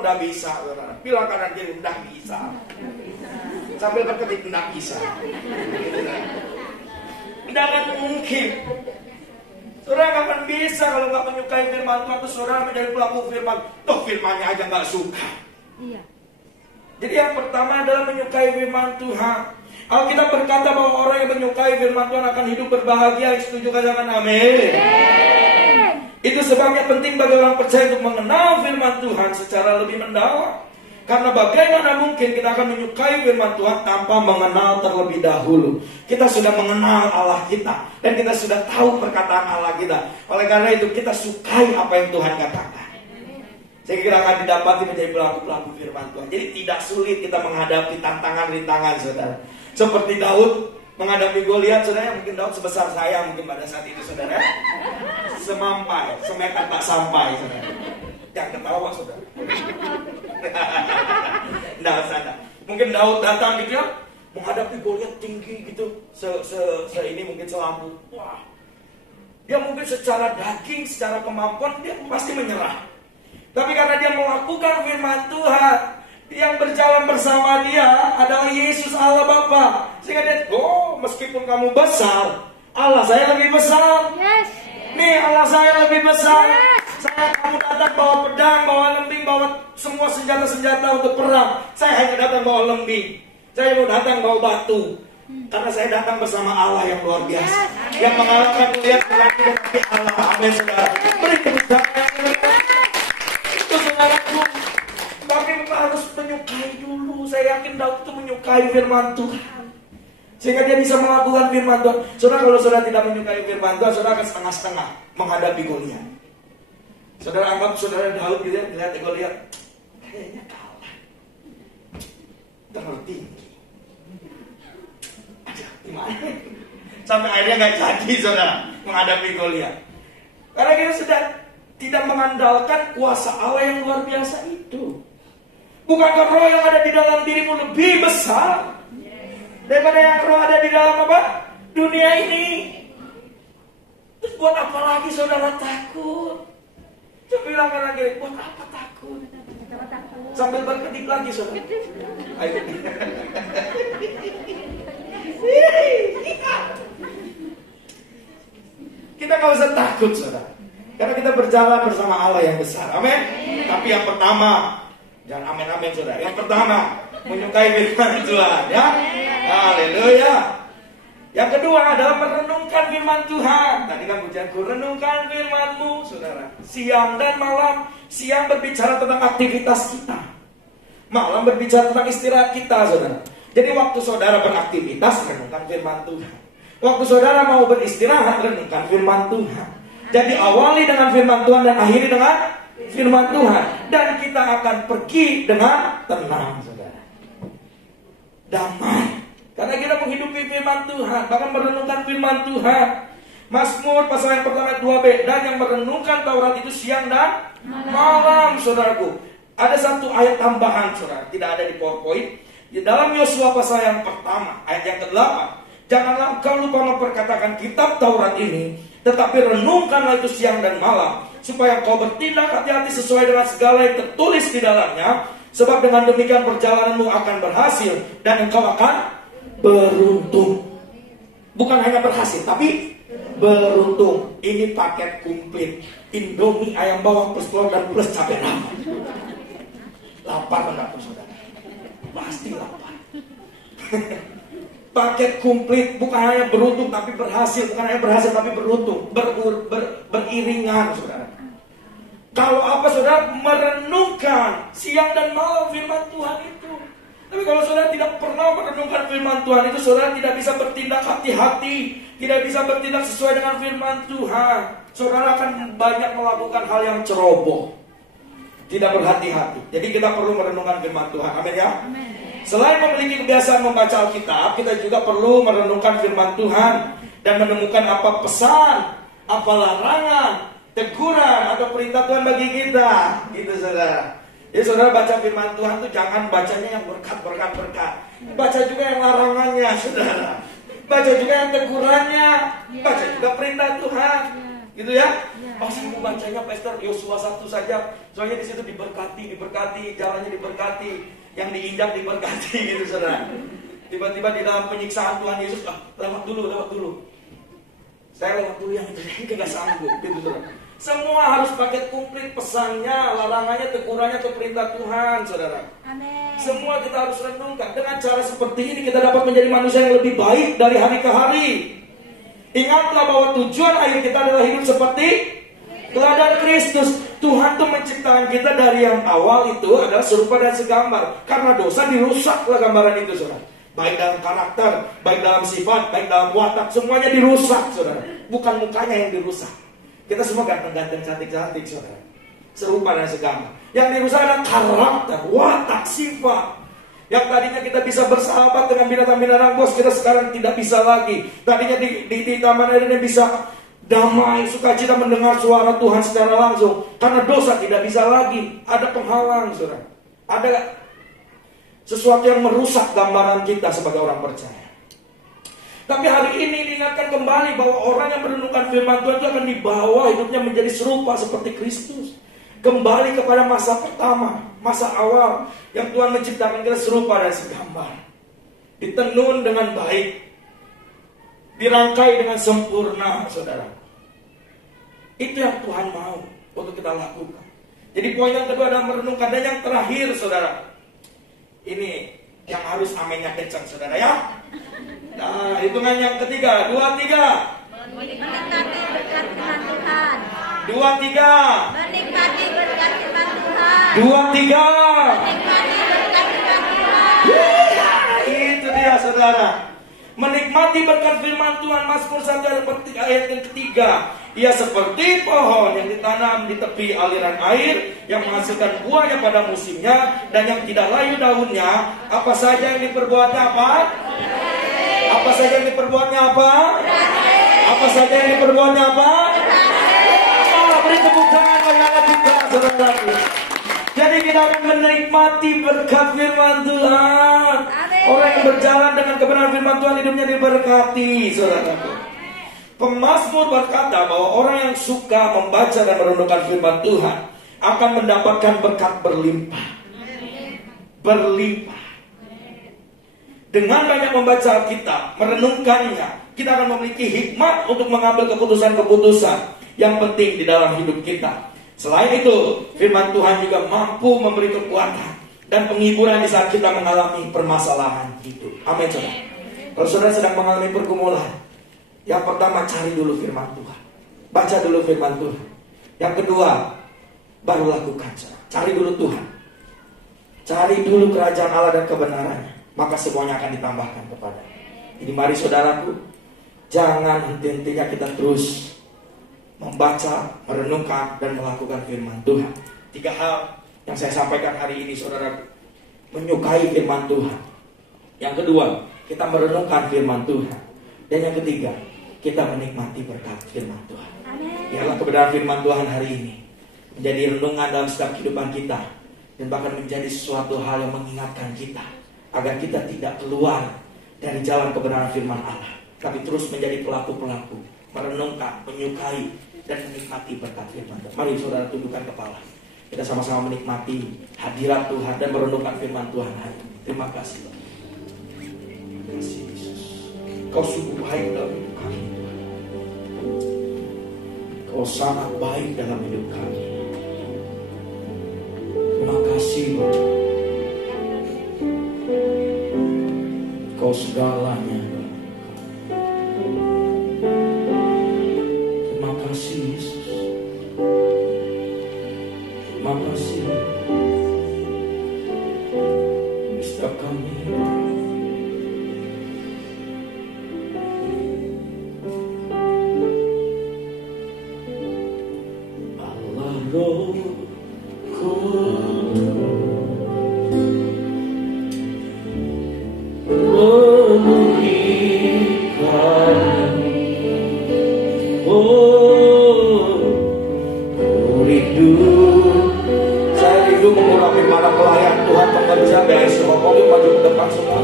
tidak bisa, saudara. Bilang kanan kiri, tidak bisa. Sambil berketik, tidak bisa. Tidak akan mungkin. Saudara nggak akan bisa kalau nggak menyukai firman Tuhan. Terus saudara menjadi pelaku firman, toh firmannya aja nggak suka. Iya. Jadi yang pertama adalah menyukai firman Tuhan. Alkitab berkata bahwa orang yang menyukai firman Tuhan akan hidup berbahagia. Setuju katakan amin. Itu sebabnya penting bagi orang percaya untuk mengenal firman Tuhan secara lebih mendalam. Karena bagaimana mungkin kita akan menyukai firman Tuhan tanpa mengenal terlebih dahulu. Kita sudah mengenal Allah kita, dan kita sudah tahu perkataan Allah kita. Oleh karena itu kita sukai apa yang Tuhan katakan, sehingga kita akan didapati menjadi pelaku-pelaku firman Tuhan. Jadi tidak sulit kita menghadapi tantangan-rintangan, saudara. Seperti Daud menghadapi Goliat, saudara. Mungkin Daud sebesar saya mungkin pada saat itu, saudara. Semampai, semekan tak sampai, saudara. Jangan ketawa, saudara. Nggak usah. Mungkin Daud datang gitu ya, menghadapi Goliat tinggi gitu, ini mungkin selampu. Wah, dia mungkin secara daging, secara kemampuan dia pasti menyerah. Tapi karena dia melakukan firman Tuhan, yang berjalan bersama dia adalah Yesus Allah Bapa, sehingga dia, meskipun kamu besar, Allah saya lebih besar. Yes. Nih Allah saya lebih besar. Yes. Kamu datang bawa pedang, bawa lembing, bawa semua senjata-senjata untuk perang. Saya hanya datang bawa lembing. Saya mau datang bawa batu. Karena saya datang bersama Allah yang luar biasa, yang mengalahkan Goliat dengan Allah. Amin, saudara. Beri tepuk tangan. Itu saudaraku. Tapi kita harus menyukai dulu. Saya yakin Daud itu menyukai firman Tuhan, sehingga dia bisa melakukan firman Tuhan. Saudara, kalau saudara tidak menyukai firman Tuhan, saudara akan setengah-setengah menghadapi Goliat. Saudara anggap saudara Daud gitu ya, lihat Goliat, kayaknya kalah, terlalu tinggi. Gimana? Sampai akhirnya nggak jadi saudara menghadapi Goliat. Karena kita sudah tidak mengandalkan kuasa Allah yang luar biasa itu. Bukankah roh yang ada di dalam dirimu lebih besar daripada yang roh ada di dalam apa? Dunia ini. Terus buat apa lagi saudara takut? Coba bilang kanan kiri, buat apa takut? Sambil berkedip lagi saudara. Ayo. Kita gak usah takut saudara, karena kita berjalan bersama Allah yang besar. Amin. Tapi yang pertama, jangan amin-amin saudara. Yang pertama, menyukai firman Tuhan ya. Haleluya. Yang kedua adalah merenungkan firman Tuhan. Tadi kan pujianku, renungkan firman-Mu saudara. Siang dan malam. Siang berbicara tentang aktivitas kita, malam berbicara tentang istirahat kita saudara. Jadi waktu saudara beraktivitas, renungkan firman Tuhan. Waktu saudara mau beristirahat, renungkan firman Tuhan. Jadi awali dengan firman Tuhan dan akhiri dengan firman Tuhan. Dan kita akan pergi dengan tenang, saudara. Damai. Karena kita menghidupi firman Tuhan, bahkan merenungkan firman Tuhan. Mazmur pasal yang pertama 2b, dan yang merenungkan Taurat itu siang dan malam, saudaraku. Ada satu ayat tambahan, saudara, tidak ada di PowerPoint. Di dalam Yosua pasal yang pertama, ayat yang ke-8, janganlah engkau lupa memperkatakan kitab Taurat ini, tetapi renungkanlah itu siang dan malam, supaya engkau bertindak hati-hati sesuai dengan segala yang tertulis di dalamnya. Sebab dengan demikian perjalananmu akan berhasil, dan engkau akan beruntung. Bukan hanya berhasil, tapi beruntung. Ini paket komplit. Indomie, ayam bawang plus telur dan plus cabai rawit. Lapar enggak tuh, saudara? Pasti lapar. Paket komplit, bukan hanya beruntung tapi berhasil, bukan hanya berhasil tapi beruntung, beriringan, saudara. Kalau apa, saudara? Merenungkan siang dan malam firman Tuhan itu. Tapi kalau saudara tidak pernah merenungkan firman Tuhan itu, saudara tidak bisa bertindak hati-hati, tidak bisa bertindak sesuai dengan firman Tuhan. Saudara akan banyak melakukan hal yang ceroboh, tidak berhati-hati. Jadi kita perlu merenungkan firman Tuhan. Amin ya. Amin. Selain memiliki kebiasaan membaca Alkitab, kita juga perlu merenungkan firman Tuhan dan menemukan apa pesan, apa larangan, teguran atau perintah Tuhan bagi kita. Gitu, saudara. Jadi saudara baca firman Tuhan tuh jangan bacanya yang berkat. Baca juga yang larangannya, saudara. Baca juga yang tegurannya. Baca juga perintah Tuhan. Gitu ya. Oh, saya mau bacanya Pastor Yosua 1 saja. Soalnya di situ diberkati, jalannya diberkati, yang diinjak diberkati, gitu, saudara. Tiba-tiba di dalam penyiksaan Tuhan Yesus, lewat dulu. Saya lewat dulu yang itu, nggak sanggup, gitu, saudara. Semua harus paket komplit pesannya, larangannya, tegurannya, atau perintah Tuhan, saudara. Amin. Semua kita harus renungkan. Dengan cara seperti ini kita dapat menjadi manusia yang lebih baik dari hari ke hari. Ingatlah bahwa tujuan akhir kita adalah hidup seperti teladan Kristus. Tuhan tuh menciptakan kita dari yang awal itu adalah serupa dan segambar. Karena dosa dirusaklah gambaran itu, saudara. Baik dalam karakter, baik dalam sifat, baik dalam watak, semuanya dirusak, saudara. Bukan mukanya yang dirusak. Kita semua ganteng-ganteng, cantik-cantik, saudara. Serupa dan segambar. Yang dirusak adalah karakter, watak, sifat. Yang tadinya kita bisa bersahabat dengan binatang-binatang buas, kita sekarang tidak bisa lagi. Tadinya di Taman Eden bisa damai, sukacita mendengar suara Tuhan secara langsung. Karena dosa tidak bisa lagi. Ada penghalang, saudara. Ada sesuatu yang merusak gambaran kita sebagai orang percaya. Tapi hari ini diingatkan kembali bahwa orang yang merenungkan firman Tuhan itu akan dibawa hidupnya menjadi serupa seperti Kristus. Kembali kepada masa pertama, masa awal yang Tuhan menciptakan kita serupa dan segambar. Ditenun dengan baik, dirangkai dengan sempurna, saudara. Itu yang Tuhan mau untuk kita lakukan. Jadi poin yang kedua adalah merenungkan. Dan yang terakhir, saudara, ini yang harus amennya kencang, saudara ya. Nah, hitungan yang ketiga, 2, 3. Menikmati berkat firman Tuhan. 2, 3. Menikmati berkat firman Tuhan. 2, 3. Menikmati berkat firman Tuhan. Itu dia, saudara. Menikmati berkat firman Tuhan. Mazmur 1 ayat yang ketiga. Ia seperti pohon yang ditanam di tepi aliran air, yang menghasilkan buahnya pada musimnya, dan yang tidak layu daunnya. Apa saja yang diperbuatnya apa? Apa saja yang diperbuatnya apa? Apa saja yang diperbuatnya apa? Beri tepuk tangan bagi anak kita, saudara. Jadi kita akan menikmati berkat firman Tuhan. Orang yang berjalan dengan kebenaran firman Tuhan hidupnya diberkati, saudara. Pemazmur berkata bahwa orang yang suka membaca dan merenungkan firman Tuhan akan mendapatkan berkat berlimpah. Berlimpah. Dengan banyak membaca Alkitab, merenungkannya, kita akan memiliki hikmat untuk mengambil keputusan-keputusan yang penting di dalam hidup kita. Selain itu, firman Tuhan juga mampu memberi kekuatan dan penghiburan di saat kita mengalami permasalahan hidup. Amin, saudara. Kalau saudara sedang mengalami pergumulan, yang pertama, cari dulu firman Tuhan. Baca dulu firman Tuhan. Yang kedua, baru lakukan. Cari dulu Tuhan. Cari dulu kerajaan Allah dan kebenarannya. Maka semuanya akan ditambahkan kepada. Jadi mari saudaraku, Jangan henti-hentinya kita terus membaca, merenungkan, dan melakukan firman Tuhan. 3 hal yang saya sampaikan hari ini, saudara. Menyukai firman Tuhan. Yang kedua, kita merenungkan firman Tuhan. Dan yang ketiga, kita menikmati berkat firman Tuhan. Biarlah kebenaran firman Tuhan hari ini menjadi renungan dalam setiap kehidupan kita, dan bahkan menjadi sesuatu hal yang mengingatkan kita agar kita tidak keluar dari jalan kebenaran firman Allah, tapi terus menjadi pelaku-pelaku, merenungkan, menyukai, dan menikmati berkat firman Tuhan. Mari saudara tundukkan kepala. Kita sama-sama menikmati hadirat Tuhan dan merenungkan firman Tuhan hari ini. Terima kasih. Terima kasih Yesus. Kau sungguh baik dalam hidup kami. Kau sangat baik dalam hidup kami. Terima kasih Bapak. Kau segalanya. Terima kasih Yesus. Terima kasih. Setiap kami Allah Roh Kudus memenuhi kami. Oh, ku rindu. Saya rindu mengurapi para pelayan Tuhan, pekerja BIC Hong Kong. Yuk maju ke depan semua.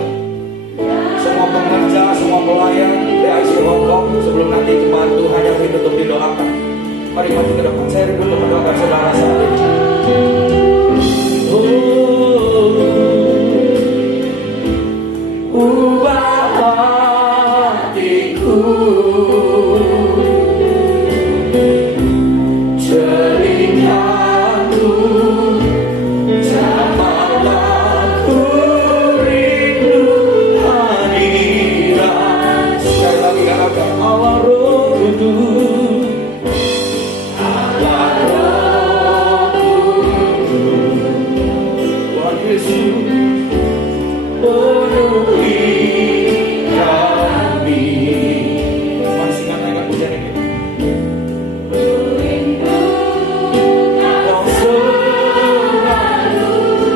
Semua pekerja, semua pelayan BIC Hong Kong. Sebelum nanti jemaat Tuhan yang rindu untuk didoakan, mari maju ke depan. Saya rindu untuk mendoakan saudara saat ini. Ubah hatiku, telingaku, jamalah ku rindu hadirat. Sekali lagi katakan Allah Roh Kudus, Allah Roh Kudus, Tuhan Yesus penuhi kami. Mari singkat naikkan pujian ini. Kau selalu dalam hidupku.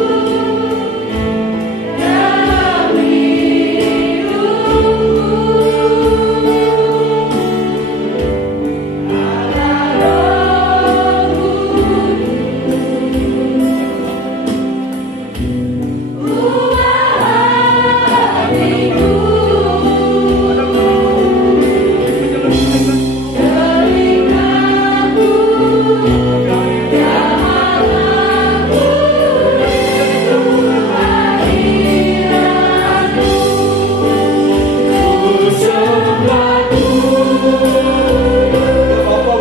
Allah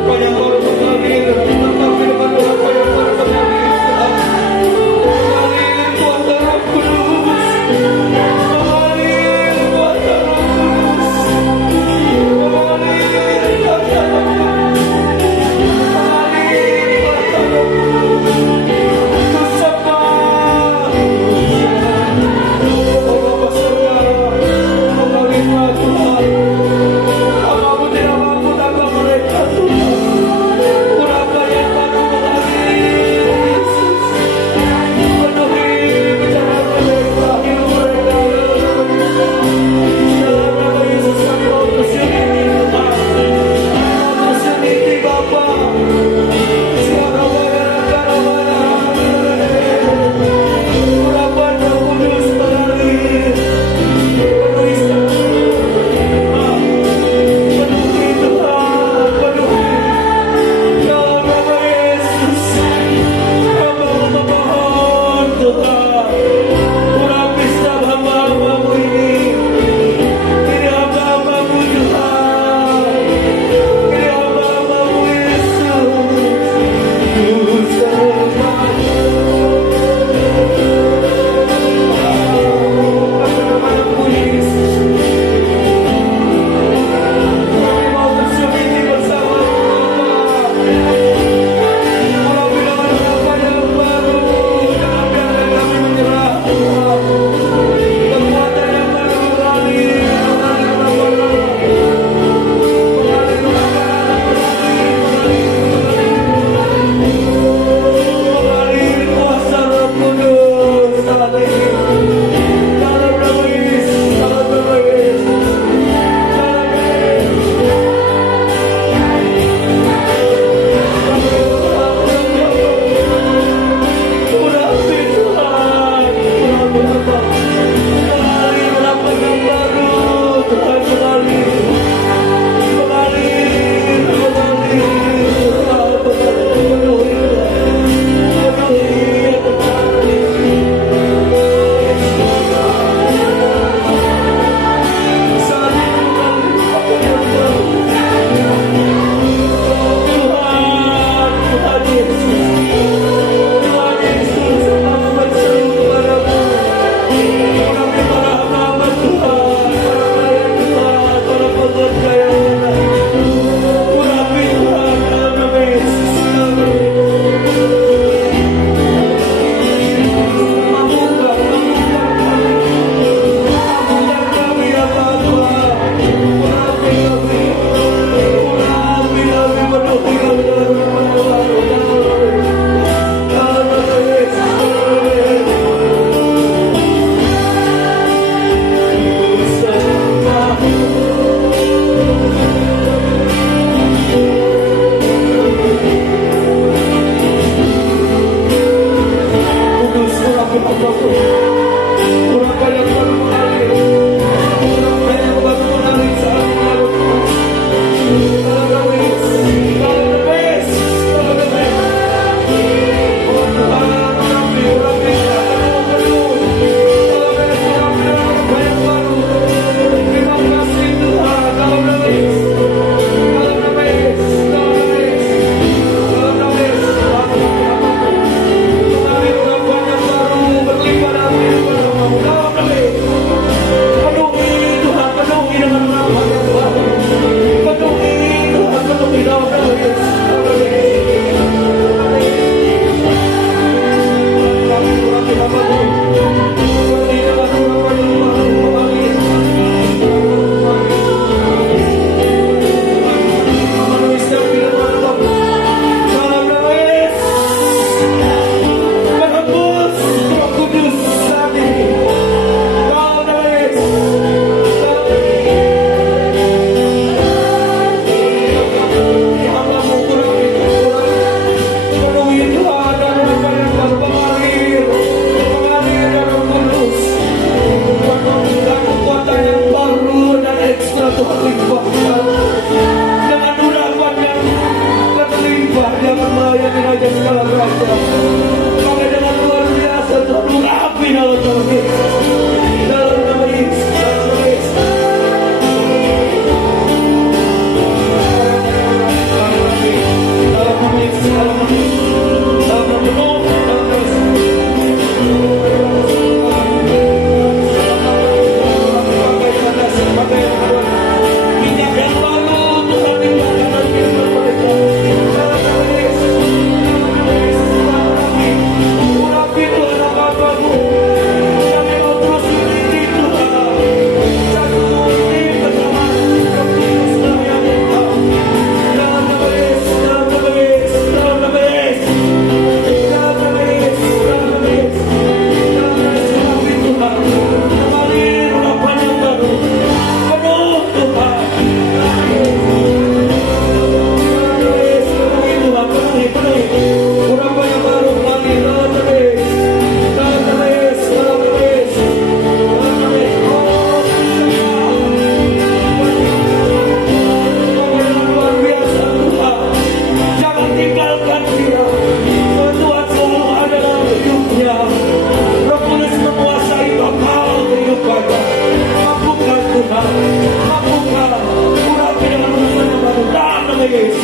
Apa yang baru kembali, apa firman Tuhan, apa yang baru kembali. urapi hambamu. Urapan yang baru mengalir, urapan yang baru mengalir saat mengalir. Kalau the best, kalau the best, kalau the best. Oh Tuhan, urapi, urapi, penuh. Kalau the best, urapi apa yang baru. Terima kasih Tuhan, kalau the best, kalau the best, kalau the best, kalau the best. Mengalir urapan yang baru berlimpah dalam kehidupan hambamu. Kalau the best, penuhi Tuhan, penuhi dengan urapan yang baru. Penuhi Tuhan, penuhi dalam the best, kalau the best. Urapi hambamu. Berli dengan urapan yang baru mengalir. Memenuhi setiap kehidupan hambamu. Kalau the best, menembus Roh Kudus saat ini. Kalau the best, hambamu urapi, penuhi Tuhan dan urapan yang baru mengalir dan Roh Kudus. Dan kekuatan yang baru dan ekstra Tuhan limpahkan dengan urapan yang berlimpah. Dia akan melayani Raja segala raja. Maka dengan luar biasa Tuhan urapi dalam nama Yesus. Dalam nama Yesus, dalam nama Yesus. Dalam nama Yesus, dalam nama Yesus. Dalam nama penuh, dalam nama Yesus. Pakai yang baru. Minyak yang baru Tuhan limpahkan dalam kehidupan mereka. Dalam nama Yesus, dalam nama Yesus. Urapi, urapi Tuhan hambamu. Kami mau terus berdiri Tuhan. Satu tim bersama Roh Kudus dalam yang Engkau. Dalam nama Yesus, dalam nama Yesus, dalam nama Yesus. Dalam nama Yesus, dalam nama Yesus. Dalam nama Yesus, urapi Tuhan. Mengalir urapan yang baru. Penuh Tuhan. Penuhi urapan yang baru mengalir dalam nama Yesus, dalam nama Yesus, dalam nama Yesus, dalam nama Yesus. Oh yang luar biasa Tuhan, jangan tinggalkan dia. Tuhan selalu ada dalam hidupnya. Roh Kudus menguasai total kehidupannya. Mampukan Tuhan, mampukan. Urapi dengan urapan yang baru dalam nama Yesus.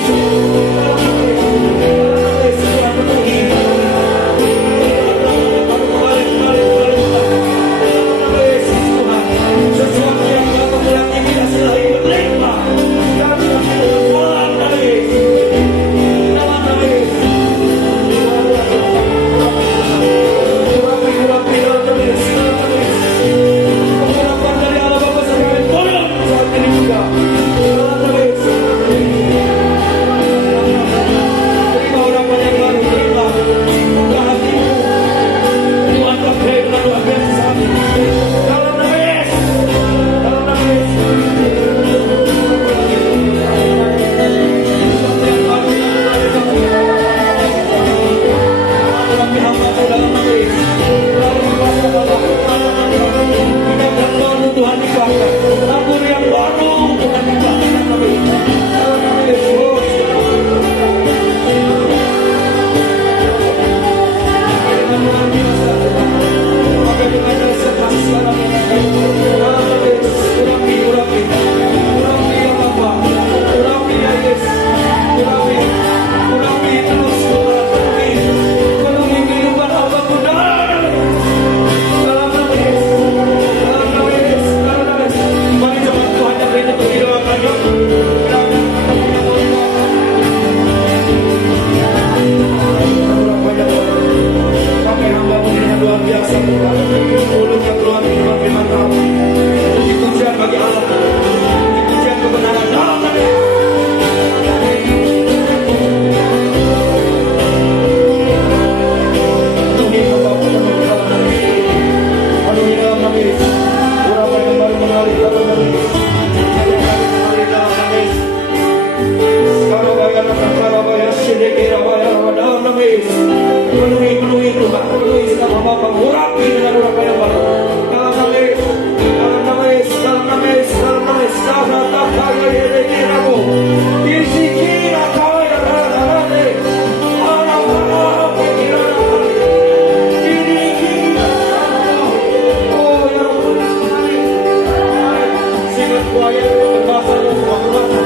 Sesuatu yang baru yang tidak selalu berlimpah dalam nama Yesus. Dalam nama Yesus. Urapi, urapi dalam nama Yesus. Dalam nama Yesus. Pengurapan dari Allah Bapa Surgawi turun saat ini juga. Dalam nama Yesus. Terima urapan yang baru, terima. Buka hatimu. Tuhan pakai dengan luar biasa saat ini. Dalam nama Yesus. Dalam nama Yesus. Sesuatu yang baru yang mulai kamu. Urapi hambamu dalam nama Yesus. Melalui kuasa Allah. Minyak yang baru Tuhan limpahkan. Tabur yang baru Tuhan limpahkan dalam nama Yesus. Dalam nama Yesus. Dengan luar biasa Tuhan. Maka dengan dasar kasih sekarang dalam nama Yesus. Urapi, urapi. Urapi ya Bapa. Urapi ya Yesus. Urapi. Urapi terus Tuhan. Penuhi. Penuhi kehidupan hambamu dalam nama Yesus. Dalam nama Yesus. Dalam nama Yesus. Dalam nama Yesus. Mari jemaat Tuhan yang beri untuk didoakan yuk. Pakai hambamu dengan luar biasa Tuhan. Mulut yang keluar dengan firman Kamu. Puji pujian bagi Allah. Puji pujian kebenaran dalam nama Yesus. Penuhi hambamu dalam nama Yesus. Penuhi dalam nama Yesus. Urapan yang baru mengalir dalam nama Yesus. Yang baru mengalir dalam nama Yesus. Sekarang bayar dalam nama Yesus. Penuhi, penuhi Tuhan. Penuhi setiap hamba urapi dengan urapan yang baru. Dalam nama Yesus, dalam nama Yesus, dalam nama Yesus, dalam nama Yesus. Karena tak kaya ini kamu. Disikira kaya rana-rana. Anak-anak pikiran kami. Ini kita. Oh ya Rabbul Alamin. Singkat kuaya berbahasa semua berbahasa.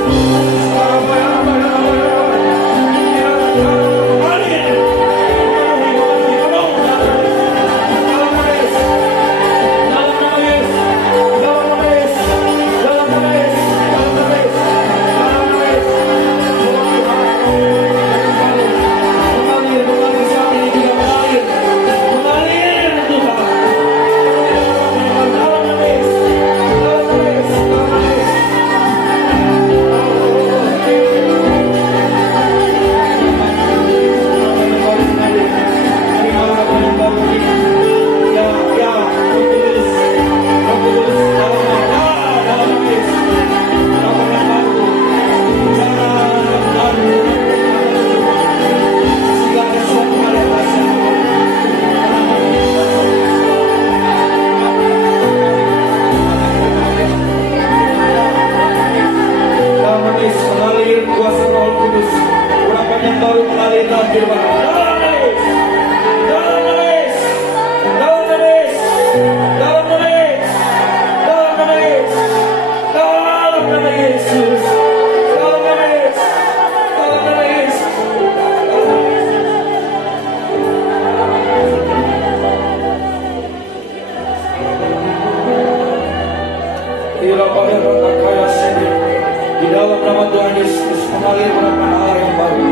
Di dalam nama Tuhan Yesus mengalir urapan Allah yang baru,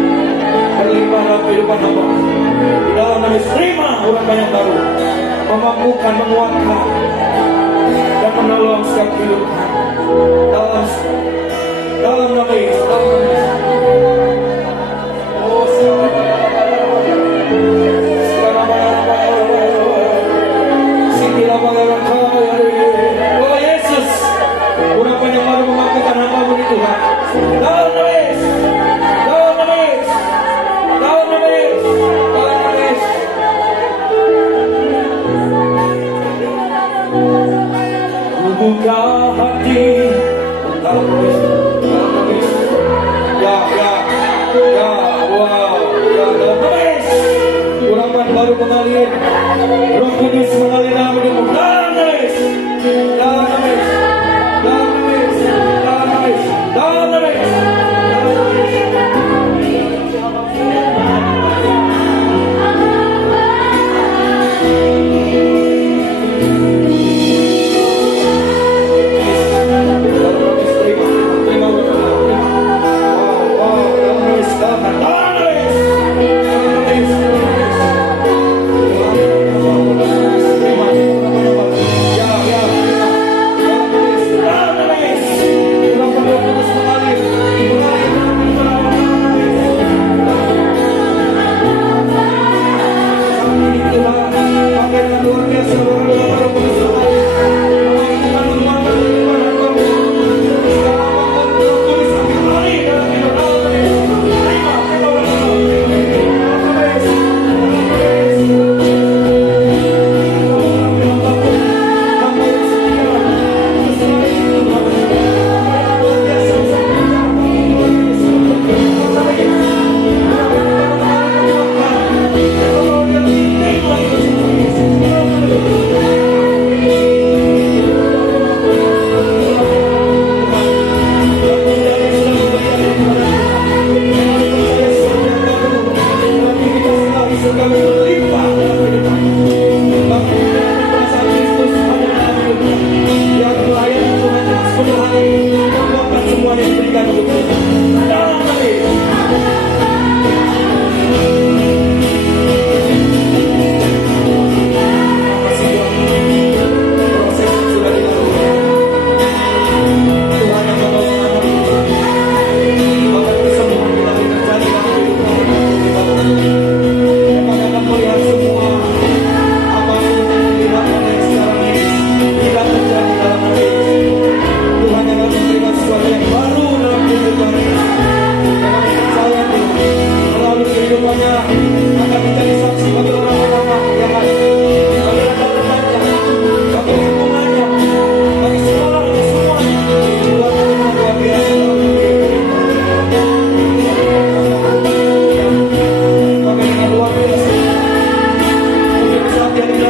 berlimpah dalam kehidupan hamba. Di dalam nama Yesus terima urapan yang baru, memampukan, menguatkan, dan menolong setiap kehidupan. Dalam nama Yesus, dalam nama Yesus. Oh, oh Yesus, urapan yang baru memampukan hamba-Mu di Tuhan. Dalam nama Yesus, dalam nama Yesus, dalam nama Yesus, dalam nama Yesus. Ku buka hati, dalam nama Yesus, dalam nama Yesus. Ya, wow, ya, dalam nama Yesus. Urapan baru mengalir, Roh Kudus mengalir dalam hidupmu. Dalam nama Yesus, dalam nama Yesus. Tuhan yang akan memberikan sesuatu yang baru dalam kehidupan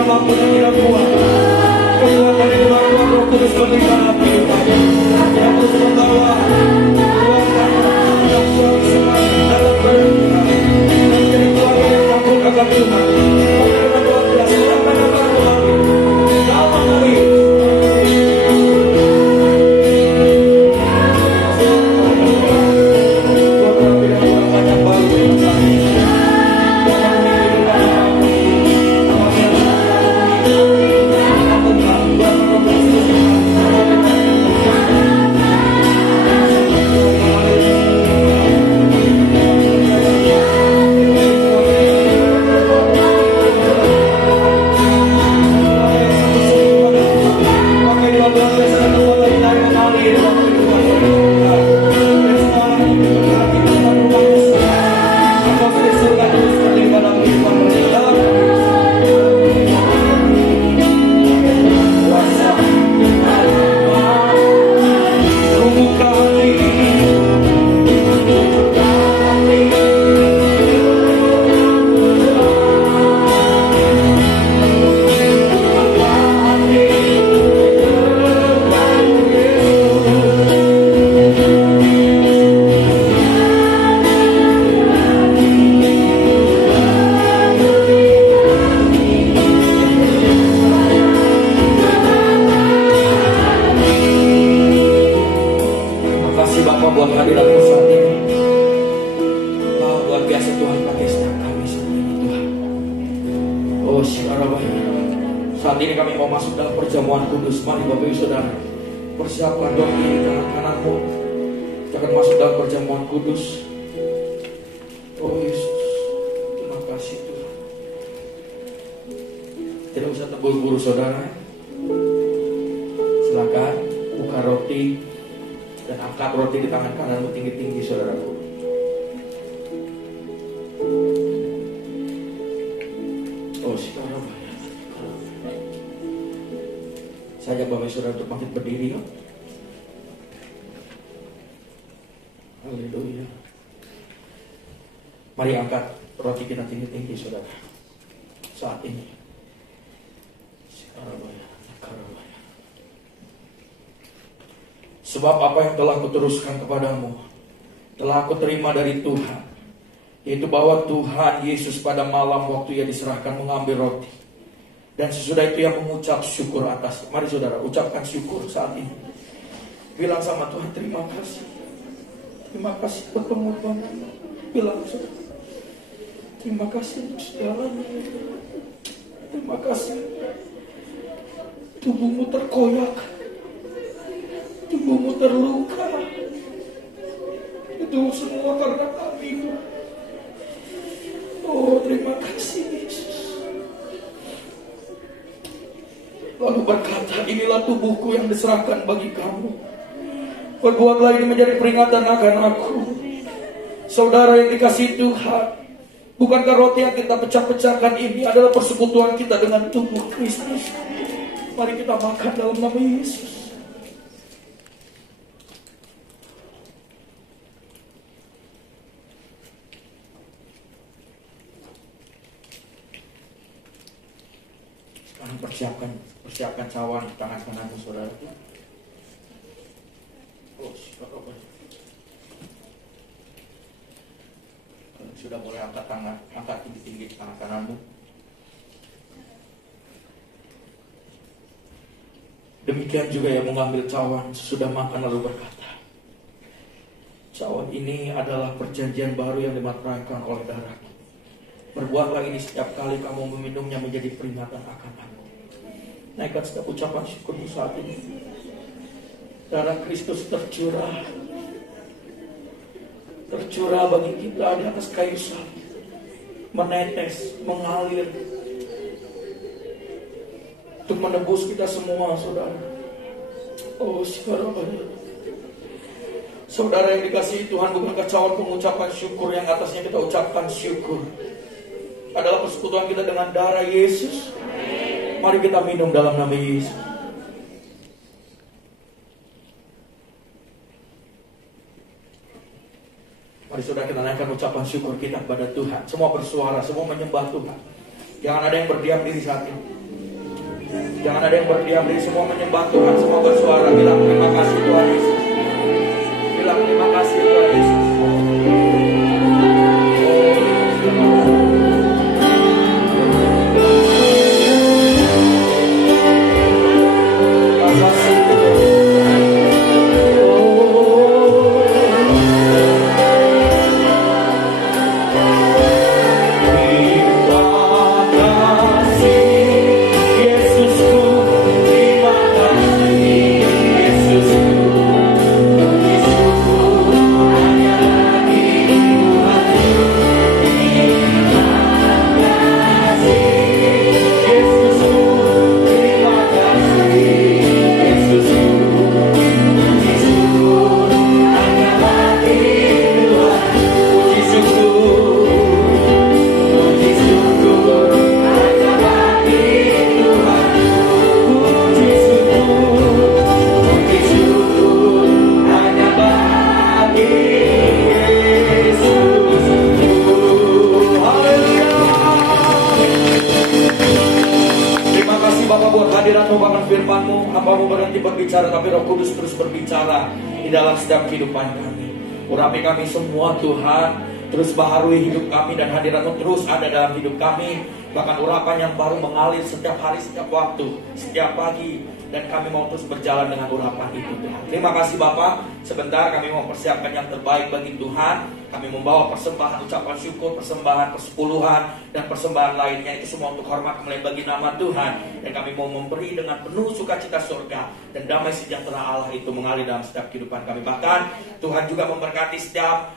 apapun yang tidak kuat. Kekuatan yang Tuhan Roh Kudus bagi dalam kehidupan yang terus membawa luangkan yang selalu semangat dalam berdoa dan jadi keluarga yang takut akan Tuhan. Menerima Tuhan belas ulangkan akan Tuhan dalam hari Tuhan tidak buat banyak baru sebab apa yang telah kuteruskan kepadamu telah aku terima dari Tuhan, yaitu bahwa Tuhan Yesus pada malam waktu ia diserahkan mengambil roti, dan sesudah itu ia mengucap syukur atas. Mari saudara ucapkan syukur saat ini. Bilang sama Tuhan, terima kasih. Terima kasih buat pengorbanan. Bilang saudara, terima kasih untuk segalanya. Terima kasih. Tubuhmu terkoyak, tubuhmu terluka, itu semua karena kami. Oh, terima kasih Yesus. Lalu berkata, inilah tubuhku yang diserahkan bagi kamu. Perbuatlah ini menjadi peringatan akan aku. Saudara yang dikasihi Tuhan, bukankah roti yang kita pecah-pecahkan ini adalah persekutuan kita dengan tubuh Kristus? Mari kita makan dalam nama Yesus. Persiapkan cawan di tangan kananmu, saudara. Sudah mulai angkat tangan, angkat tinggi-tinggi tangan kananmu. Demikian juga yang mengambil cawan sesudah makan lalu berkata, cawan ini adalah perjanjian baru yang dimateraikan oleh darahku. Berbuatlah ini setiap kali kamu meminumnya menjadi peringatan akan aku. Naikkan setiap ucapan syukurmu saat ini. Darah Kristus tercurah bagi kita di atas kayu salib, menetes, mengalir untuk menebus kita semua, saudara. Oh, saudara yang dikasihi Tuhan, bukankah cawan pengucapan syukur yang atasnya kita ucapkan syukur adalah persekutuan kita dengan darah Yesus? Mari kita minum dalam nama Yesus. Mari saudara kita naikkan ucapan syukur kita kepada Tuhan. Semua bersuara, semua menyembah Tuhan. Jangan ada yang berdiam diri saat ini. Jangan ada yang berdiam diri, semua menyembah Tuhan, semua bersuara. Bilang terima kasih Tuhan Yesus. Bilang terima kasih Tuhan Yesus. Urapi kami semua Tuhan, terus baharui hidup kami dan hadirat-Mu terus ada dalam hidup kami. Bahkan urapan yang baru mengalir setiap hari, setiap waktu, setiap pagi. Dan kami mau terus berjalan dengan urapan itu Tuhan. Terima kasih Bapak. Sebentar kami mau persiapkan yang terbaik bagi Tuhan. Kami membawa persembahan, ucapan syukur, persembahan persepuluhan, dan persembahan lainnya. Itu semua untuk hormat kemuliaan bagi nama Tuhan. Dan kami mau memberi dengan penuh sukacita surga. Dan damai sejahtera Allah itu mengalir dalam setiap kehidupan kami. Bahkan Tuhan juga memberkati setiap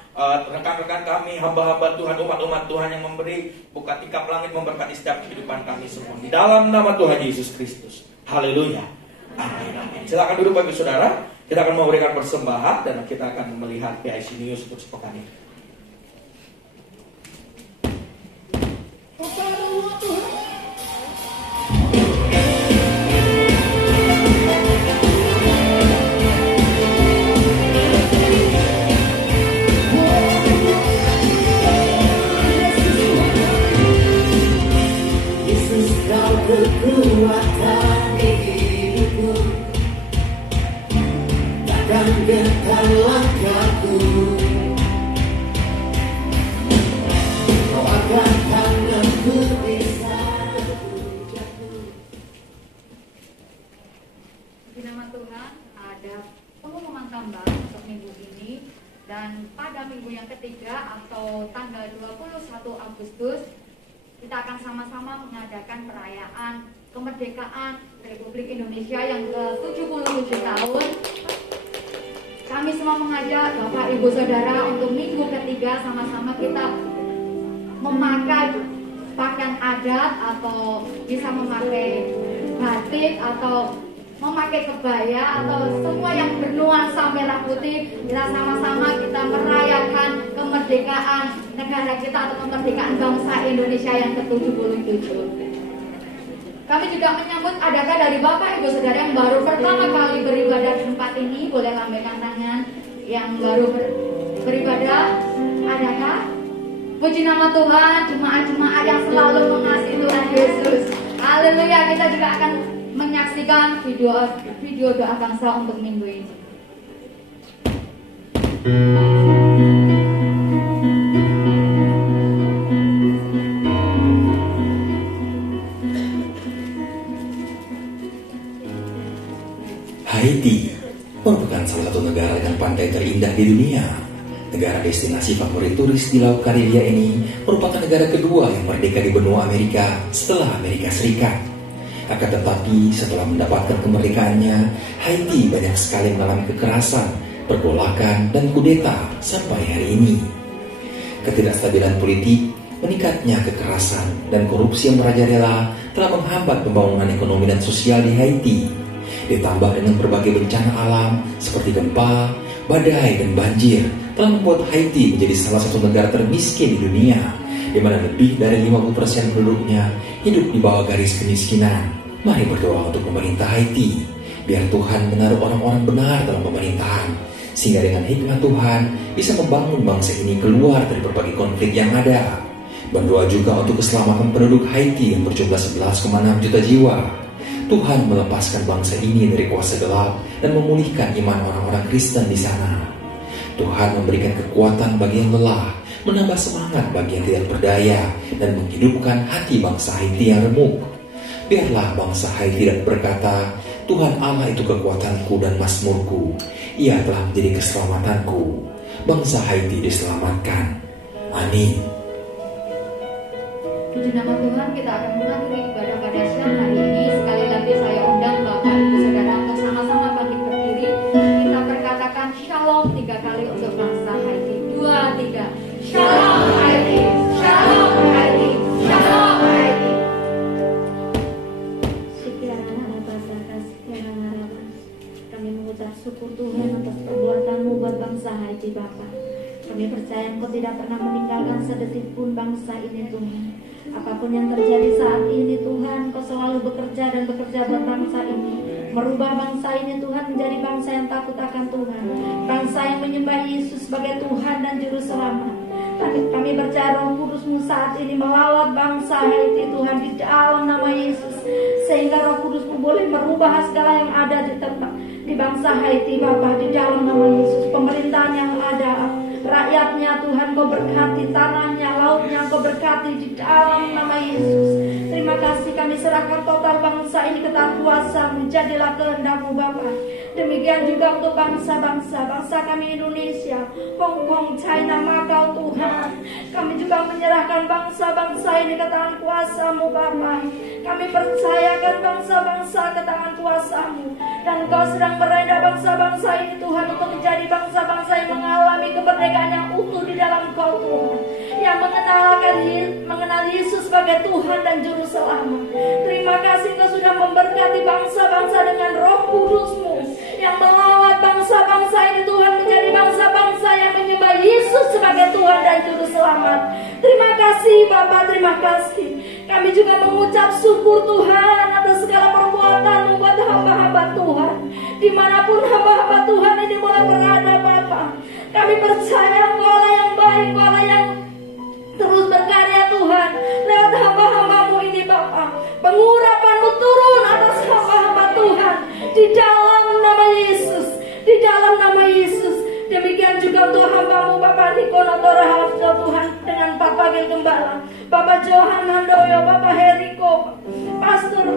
rekan-rekan kami, hamba-hamba Tuhan, umat-umat Tuhan yang memberi. Buka tingkap langit memberkati setiap kehidupan kami semua. Di dalam nama Tuhan Yesus Kristus. Haleluya. Amin, amin. Silakan duduk bagi saudara. Kita akan memberikan persembahan dan kita akan melihat PIC News untuk sepekan ini. Yesus kau kekuatan di hidupku, takkan gentar langkahku. Kau akan tanganku di saat aku jatuh. Di nama Tuhan ada pengumuman tambah untuk minggu ini. Dan pada minggu yang ketiga atau tanggal 21 Agustus kita akan sama-sama mengadakan perayaan kemerdekaan Republik Indonesia yang ke-77 tahun. Kami semua mengajak Bapak Ibu Saudara untuk minggu ketiga sama-sama kita memakai pakaian adat atau bisa memakai batik atau memakai kebaya atau semua yang bernuansa merah putih. Kita sama-sama kita merayakan kemerdekaan negara kita atau kemerdekaan bangsa Indonesia yang ke-77. Kami juga menyambut adakah dari Bapak Ibu Saudara yang baru pertama kali beribadah di tempat ini, boleh lambaikan tangan. Yang baru beribadah, adakah? Puji nama Tuhan, jemaat-jemaat yang selalu mengasihi Tuhan Yesus. Haleluya. Kita juga akan menyaksikan video doa bangsa untuk minggu ini. Haiti merupakan salah satu negara dengan pantai terindah di dunia. Negara destinasi favorit turis di Laut Karibia ini merupakan negara kedua yang merdeka di benua Amerika setelah Amerika Serikat. Akan tetapi setelah mendapatkan kemerdekaannya, Haiti banyak sekali mengalami kekerasan, pergolakan, dan kudeta sampai hari ini. Ketidakstabilan politik, meningkatnya kekerasan, dan korupsi yang merajalela telah menghambat pembangunan ekonomi dan sosial di Haiti. Ditambah dengan berbagai bencana alam seperti gempa, badai, dan banjir telah membuat Haiti menjadi salah satu negara termiskin di dunia, di mana lebih dari 50% penduduknya hidup di bawah garis kemiskinan. Mari berdoa untuk pemerintah Haiti, biar Tuhan menaruh orang-orang benar dalam pemerintahan, sehingga dengan hikmat Tuhan bisa membangun bangsa ini keluar dari berbagai konflik yang ada. Berdoa juga untuk keselamatan penduduk Haiti yang berjumlah 11,6 juta jiwa. Tuhan melepaskan bangsa ini dari kuasa gelap dan memulihkan iman orang-orang Kristen di sana. Tuhan memberikan kekuatan bagi yang lelah, menambah semangat bagi yang tidak berdaya, dan menghidupkan hati bangsa Haiti yang remuk. Biarlah bangsa Haiti tidak berkata, Tuhan Allah itu kekuatanku dan mazmurku. Ia telah menjadi keselamatanku. Bangsa Haiti diselamatkan. Amin. Puji nama Tuhan, kita akan mengakhiri ibadah pada siang hari ini. Sekali lagi saya undang Bapak Ibu Saudara untuk sama-sama bangkit berdiri. Kita berkatakan Shalom 3 kali untuk bangsa Haiti. 2, 3. Shalom Haiti, Shalom Haiti, Shalom Haiti. Kami mengucap syukur Tuhan atas perbuatan-Mu buat bangsa Haiti, Bapa. Kami percaya Engkau tidak pernah meninggalkan sedetik pun bangsa ini, Tuhan. Apapun yang terjadi saat ini, Tuhan, Kau selalu bekerja dan bekerja buat bangsa ini. Merubah bangsa ini, Tuhan, menjadi bangsa yang takut akan Tuhan. Bangsa yang menyembah Yesus sebagai Tuhan dan Juru Selamat. Kami percaya Roh Kudus-Mu saat ini melawat bangsa Haiti, Tuhan, di dalam nama Yesus. Sehingga Roh Kudus-Mu boleh merubah segala yang ada di tempat di bangsa Haiti, Bapa, di dalam nama Yesus. Pemerintahan yang ada, rakyatnya, Tuhan, Kau berkati, tanahnya, lautnya, Kau berkati di dalam nama Yesus. Terima kasih, kami serahkan total bangsa ini ke tangan kuasa-Mu. Jadilah kehendak-Mu, Bapa. Demikian juga untuk bangsa kami Indonesia, Hong Kong, China, Macau, Tuhan. Kami juga menyerahkan bangsa-bangsa ini ke tangan kuasa-Mu, Bapa. Kami percayakan bangsa-bangsa ke tangan kuasa-Mu. Dan Kau sedang mereda bangsa-bangsa ini, Tuhan, untuk menjadi bangsa-bangsa yang mengalami kemerdekaan yang utuh di dalam Kau, Tuhan. Yang mengenal Yesus sebagai Tuhan dan Juru Selamat. Terima kasih Kau sudah memberkati bangsa-bangsa dengan Roh Kudus-Mu yang melawat bangsa-bangsa ini, Tuhan, menjadi bangsa-bangsa yang menyembah Yesus sebagai Tuhan dan Juru Selamat. Terima kasih, Bapa, terima kasih. Kami juga mengucap syukur, Tuhan, atas segala perbuatan-Mu buat hamba-hamba Tuhan. Dimanapun hamba-hamba Tuhan ini boleh berada, Bapa. Kami percaya Engkau lah yang baik, Engkau lah yang terus berkarya, Tuhan, lewat hamba-hamba-Mu ini, Bapa. Pengurapan-Mu turun atas hamba-hamba Tuhan di dalam nama Yesus, di dalam nama Yesus. Demikian juga untuk hamba-Mu Bapak Niko Notora Harjo, Tuhan, dengan Pak Wakil Gembala, Bapak Johan Handoyo, Bapak Heriko, Pastor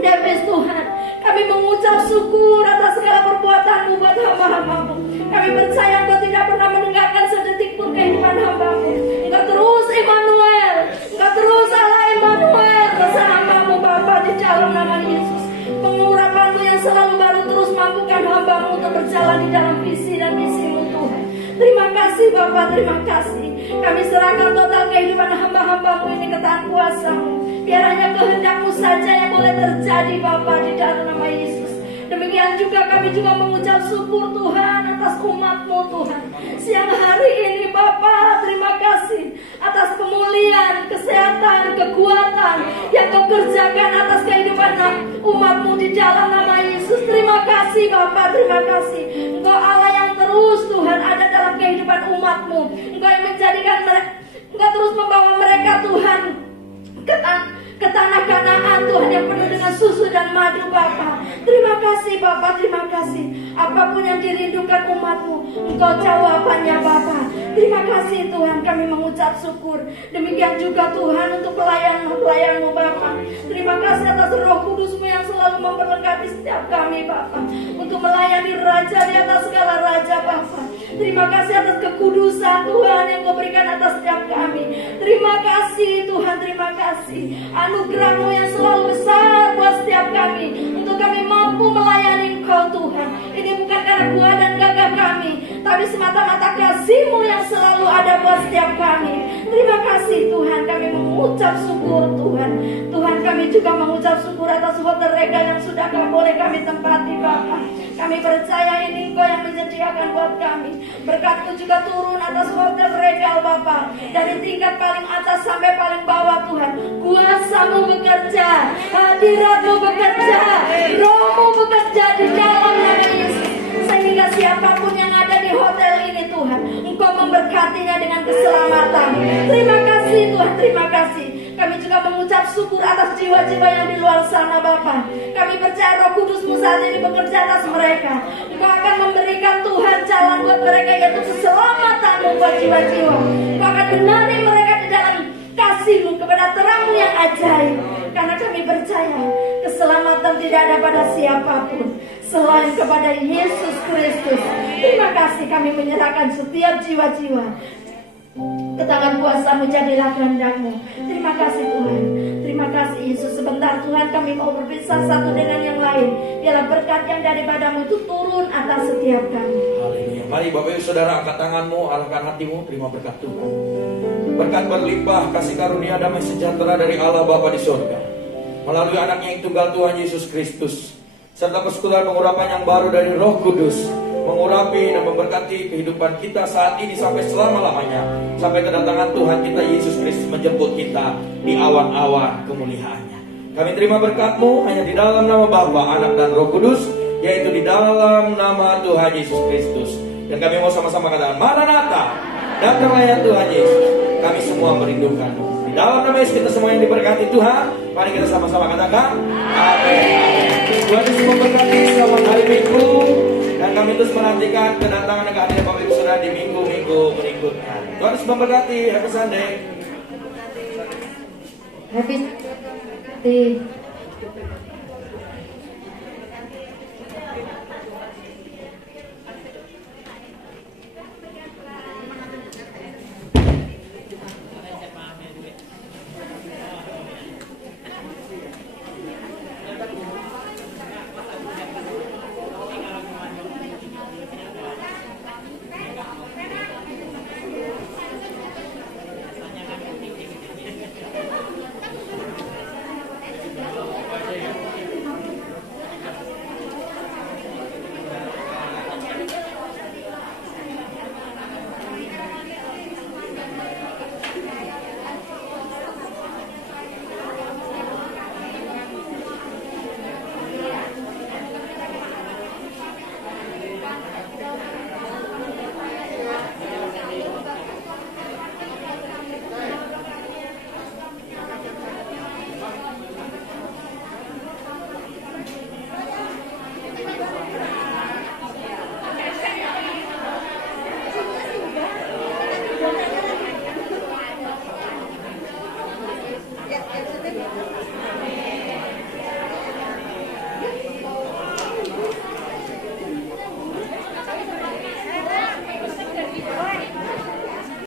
Davis, Tuhan. Kami mengucap syukur atas segala perbuatan-Mu buat hamba-hamba-Mu. Kami percaya Engkau tidak pernah meninggalkan sedetik pun kehidupan hamba-Mu. Engkau terus Immanuel, Engkau terus Allah Immanuel bersama hamba-Mu, Bapa, di dalam nama Yesus. Pengurapan-Mu yang selalu baru terus mampukan hamba-Mu untuk berjalan di dalam visi dan misi-Mu, Tuhan. Terima kasih, Bapa, terima kasih. Kami serahkan total kehidupan hamba-hamba-Mu ini ke tangan kuasa-Mu. Biar hanya kehendak-Mu saja yang boleh terjadi, Bapa, di dalam nama Yesus. Demikian juga kami juga mengucap syukur, Tuhan, atas umat-Mu, Tuhan. Siang hari ini, Bapa, terima kasih atas pemulihan, kesehatan, kekuatan yang Kau kerjakan atas kehidupan umat-Mu di dalam nama Yesus. Terima kasih, Bapa, terima kasih. Engkau Allah yang terus, Tuhan, ada dalam kehidupan umat-Mu. Engkau yang menjadikan mereka, Engkau terus membawa mereka, Tuhan, ke tanah Kanaan, Tuhan, yang penuh dengan susu dan madu, Bapa. Terima kasih, Bapa, terima kasih. Apapun yang dirindukan umat-Mu, Engkau jawabannya, Bapa. Terima kasih, Tuhan, kami mengucap syukur. Demikian juga, Tuhan, untuk pelayan-pelayan-Mu, Bapa. Terima kasih atas Roh Kudus-Mu yang selalu memperlengkapi setiap kami, Bapa, untuk melayani Raja di atas segala Raja, Bapa. Terima kasih atas kekudusan, Tuhan, yang Kau berikan atas setiap kami. Terima kasih, Tuhan, terima kasih. Anugerah-Mu yang selalu besar buat setiap kami, untuk kami mampu melayani Engkau, Tuhan. Ini bukan karena kuat dan gagah kami, tapi semata-mata kasih-Mu yang selalu ada buat setiap kami. Terima kasih, Tuhan, kami mengucap syukur, Tuhan. Tuhan, kami juga mengucap syukur atas Hotel Regal yang sudah boleh kami tempati, Bapa. Kami percaya ini Engkau yang menyediakan buat kami. Berkat-Mu juga turun atas Hotel Regal, Bapa, dari tingkat paling atas sampai paling bawah, Tuhan. Kuasa-Mu bekerja, hadirat-Mu bekerja, Roh-Mu bekerja di dalam nama Yesus. Sehingga siapapun yang ada di hotel ini, Tuhan, Engkau memberkatinya dengan keselamatan. Terima kasih, Tuhan, terima kasih. Kami juga mengucap syukur atas jiwa-jiwa yang di luar sana Bapa. Kami percaya Roh Kudus-Mu saat ini bekerja atas mereka. Engkau akan memberikan Tuhan jalan buat mereka, yaitu keselamatan-Mu buat jiwa-jiwa. Engkau akan benari mereka di dalam kasih-Mu kepada terang-Mu yang ajaib. Karena kami percaya keselamatan tidak ada pada siapapun selain kepada Yesus Kristus. Terima kasih, kami menyerahkan setiap jiwa-jiwa ke tangan kuasa-Mu, jadilah kehendak-Mu. Terima kasih Tuhan. Terima kasih Yesus. Sebentar Tuhan, kami mau berpisah satu dengan yang lain. Biarlah berkat yang daripada-Mu itu turun atas setiap kami. Haleluya. Mari Bapak Ibu Saudara, angkat tanganmu, arahkan hatimu, terima berkat Tuhan. Berkat berlimpah, kasih karunia, damai sejahtera dari Allah Bapa di surga, melalui anaknya yang tunggal Tuhan Yesus Kristus, serta persekutuan pengurapan yang baru dari Roh Kudus, mengurapi dan memberkati kehidupan kita saat ini sampai selama-lamanya, sampai kedatangan Tuhan kita Yesus Kristus menjemput kita di awan-awan kemuliaannya. Kami terima berkat-Mu hanya di dalam nama Bapa, Anak dan Roh Kudus, yaitu di dalam nama Tuhan Yesus Kristus. Dan kami mau sama-sama katakan, Maranatha, datanglah ya Tuhan Yesus. Kami semua merindukan-Mu. Di dalam nama Yesus kita semua yang diberkati Tuhan, mari kita sama-sama katakan amin. Tuhan Yesus memberkati. Selamat hari Minggu. Dan kami terus menantikan kedatangan dan kehadiran Bapak Ibu Saudara di minggu-minggu berikutnya. Tuhan Yesus memberkati. Happy Sunday. Happy Sunday.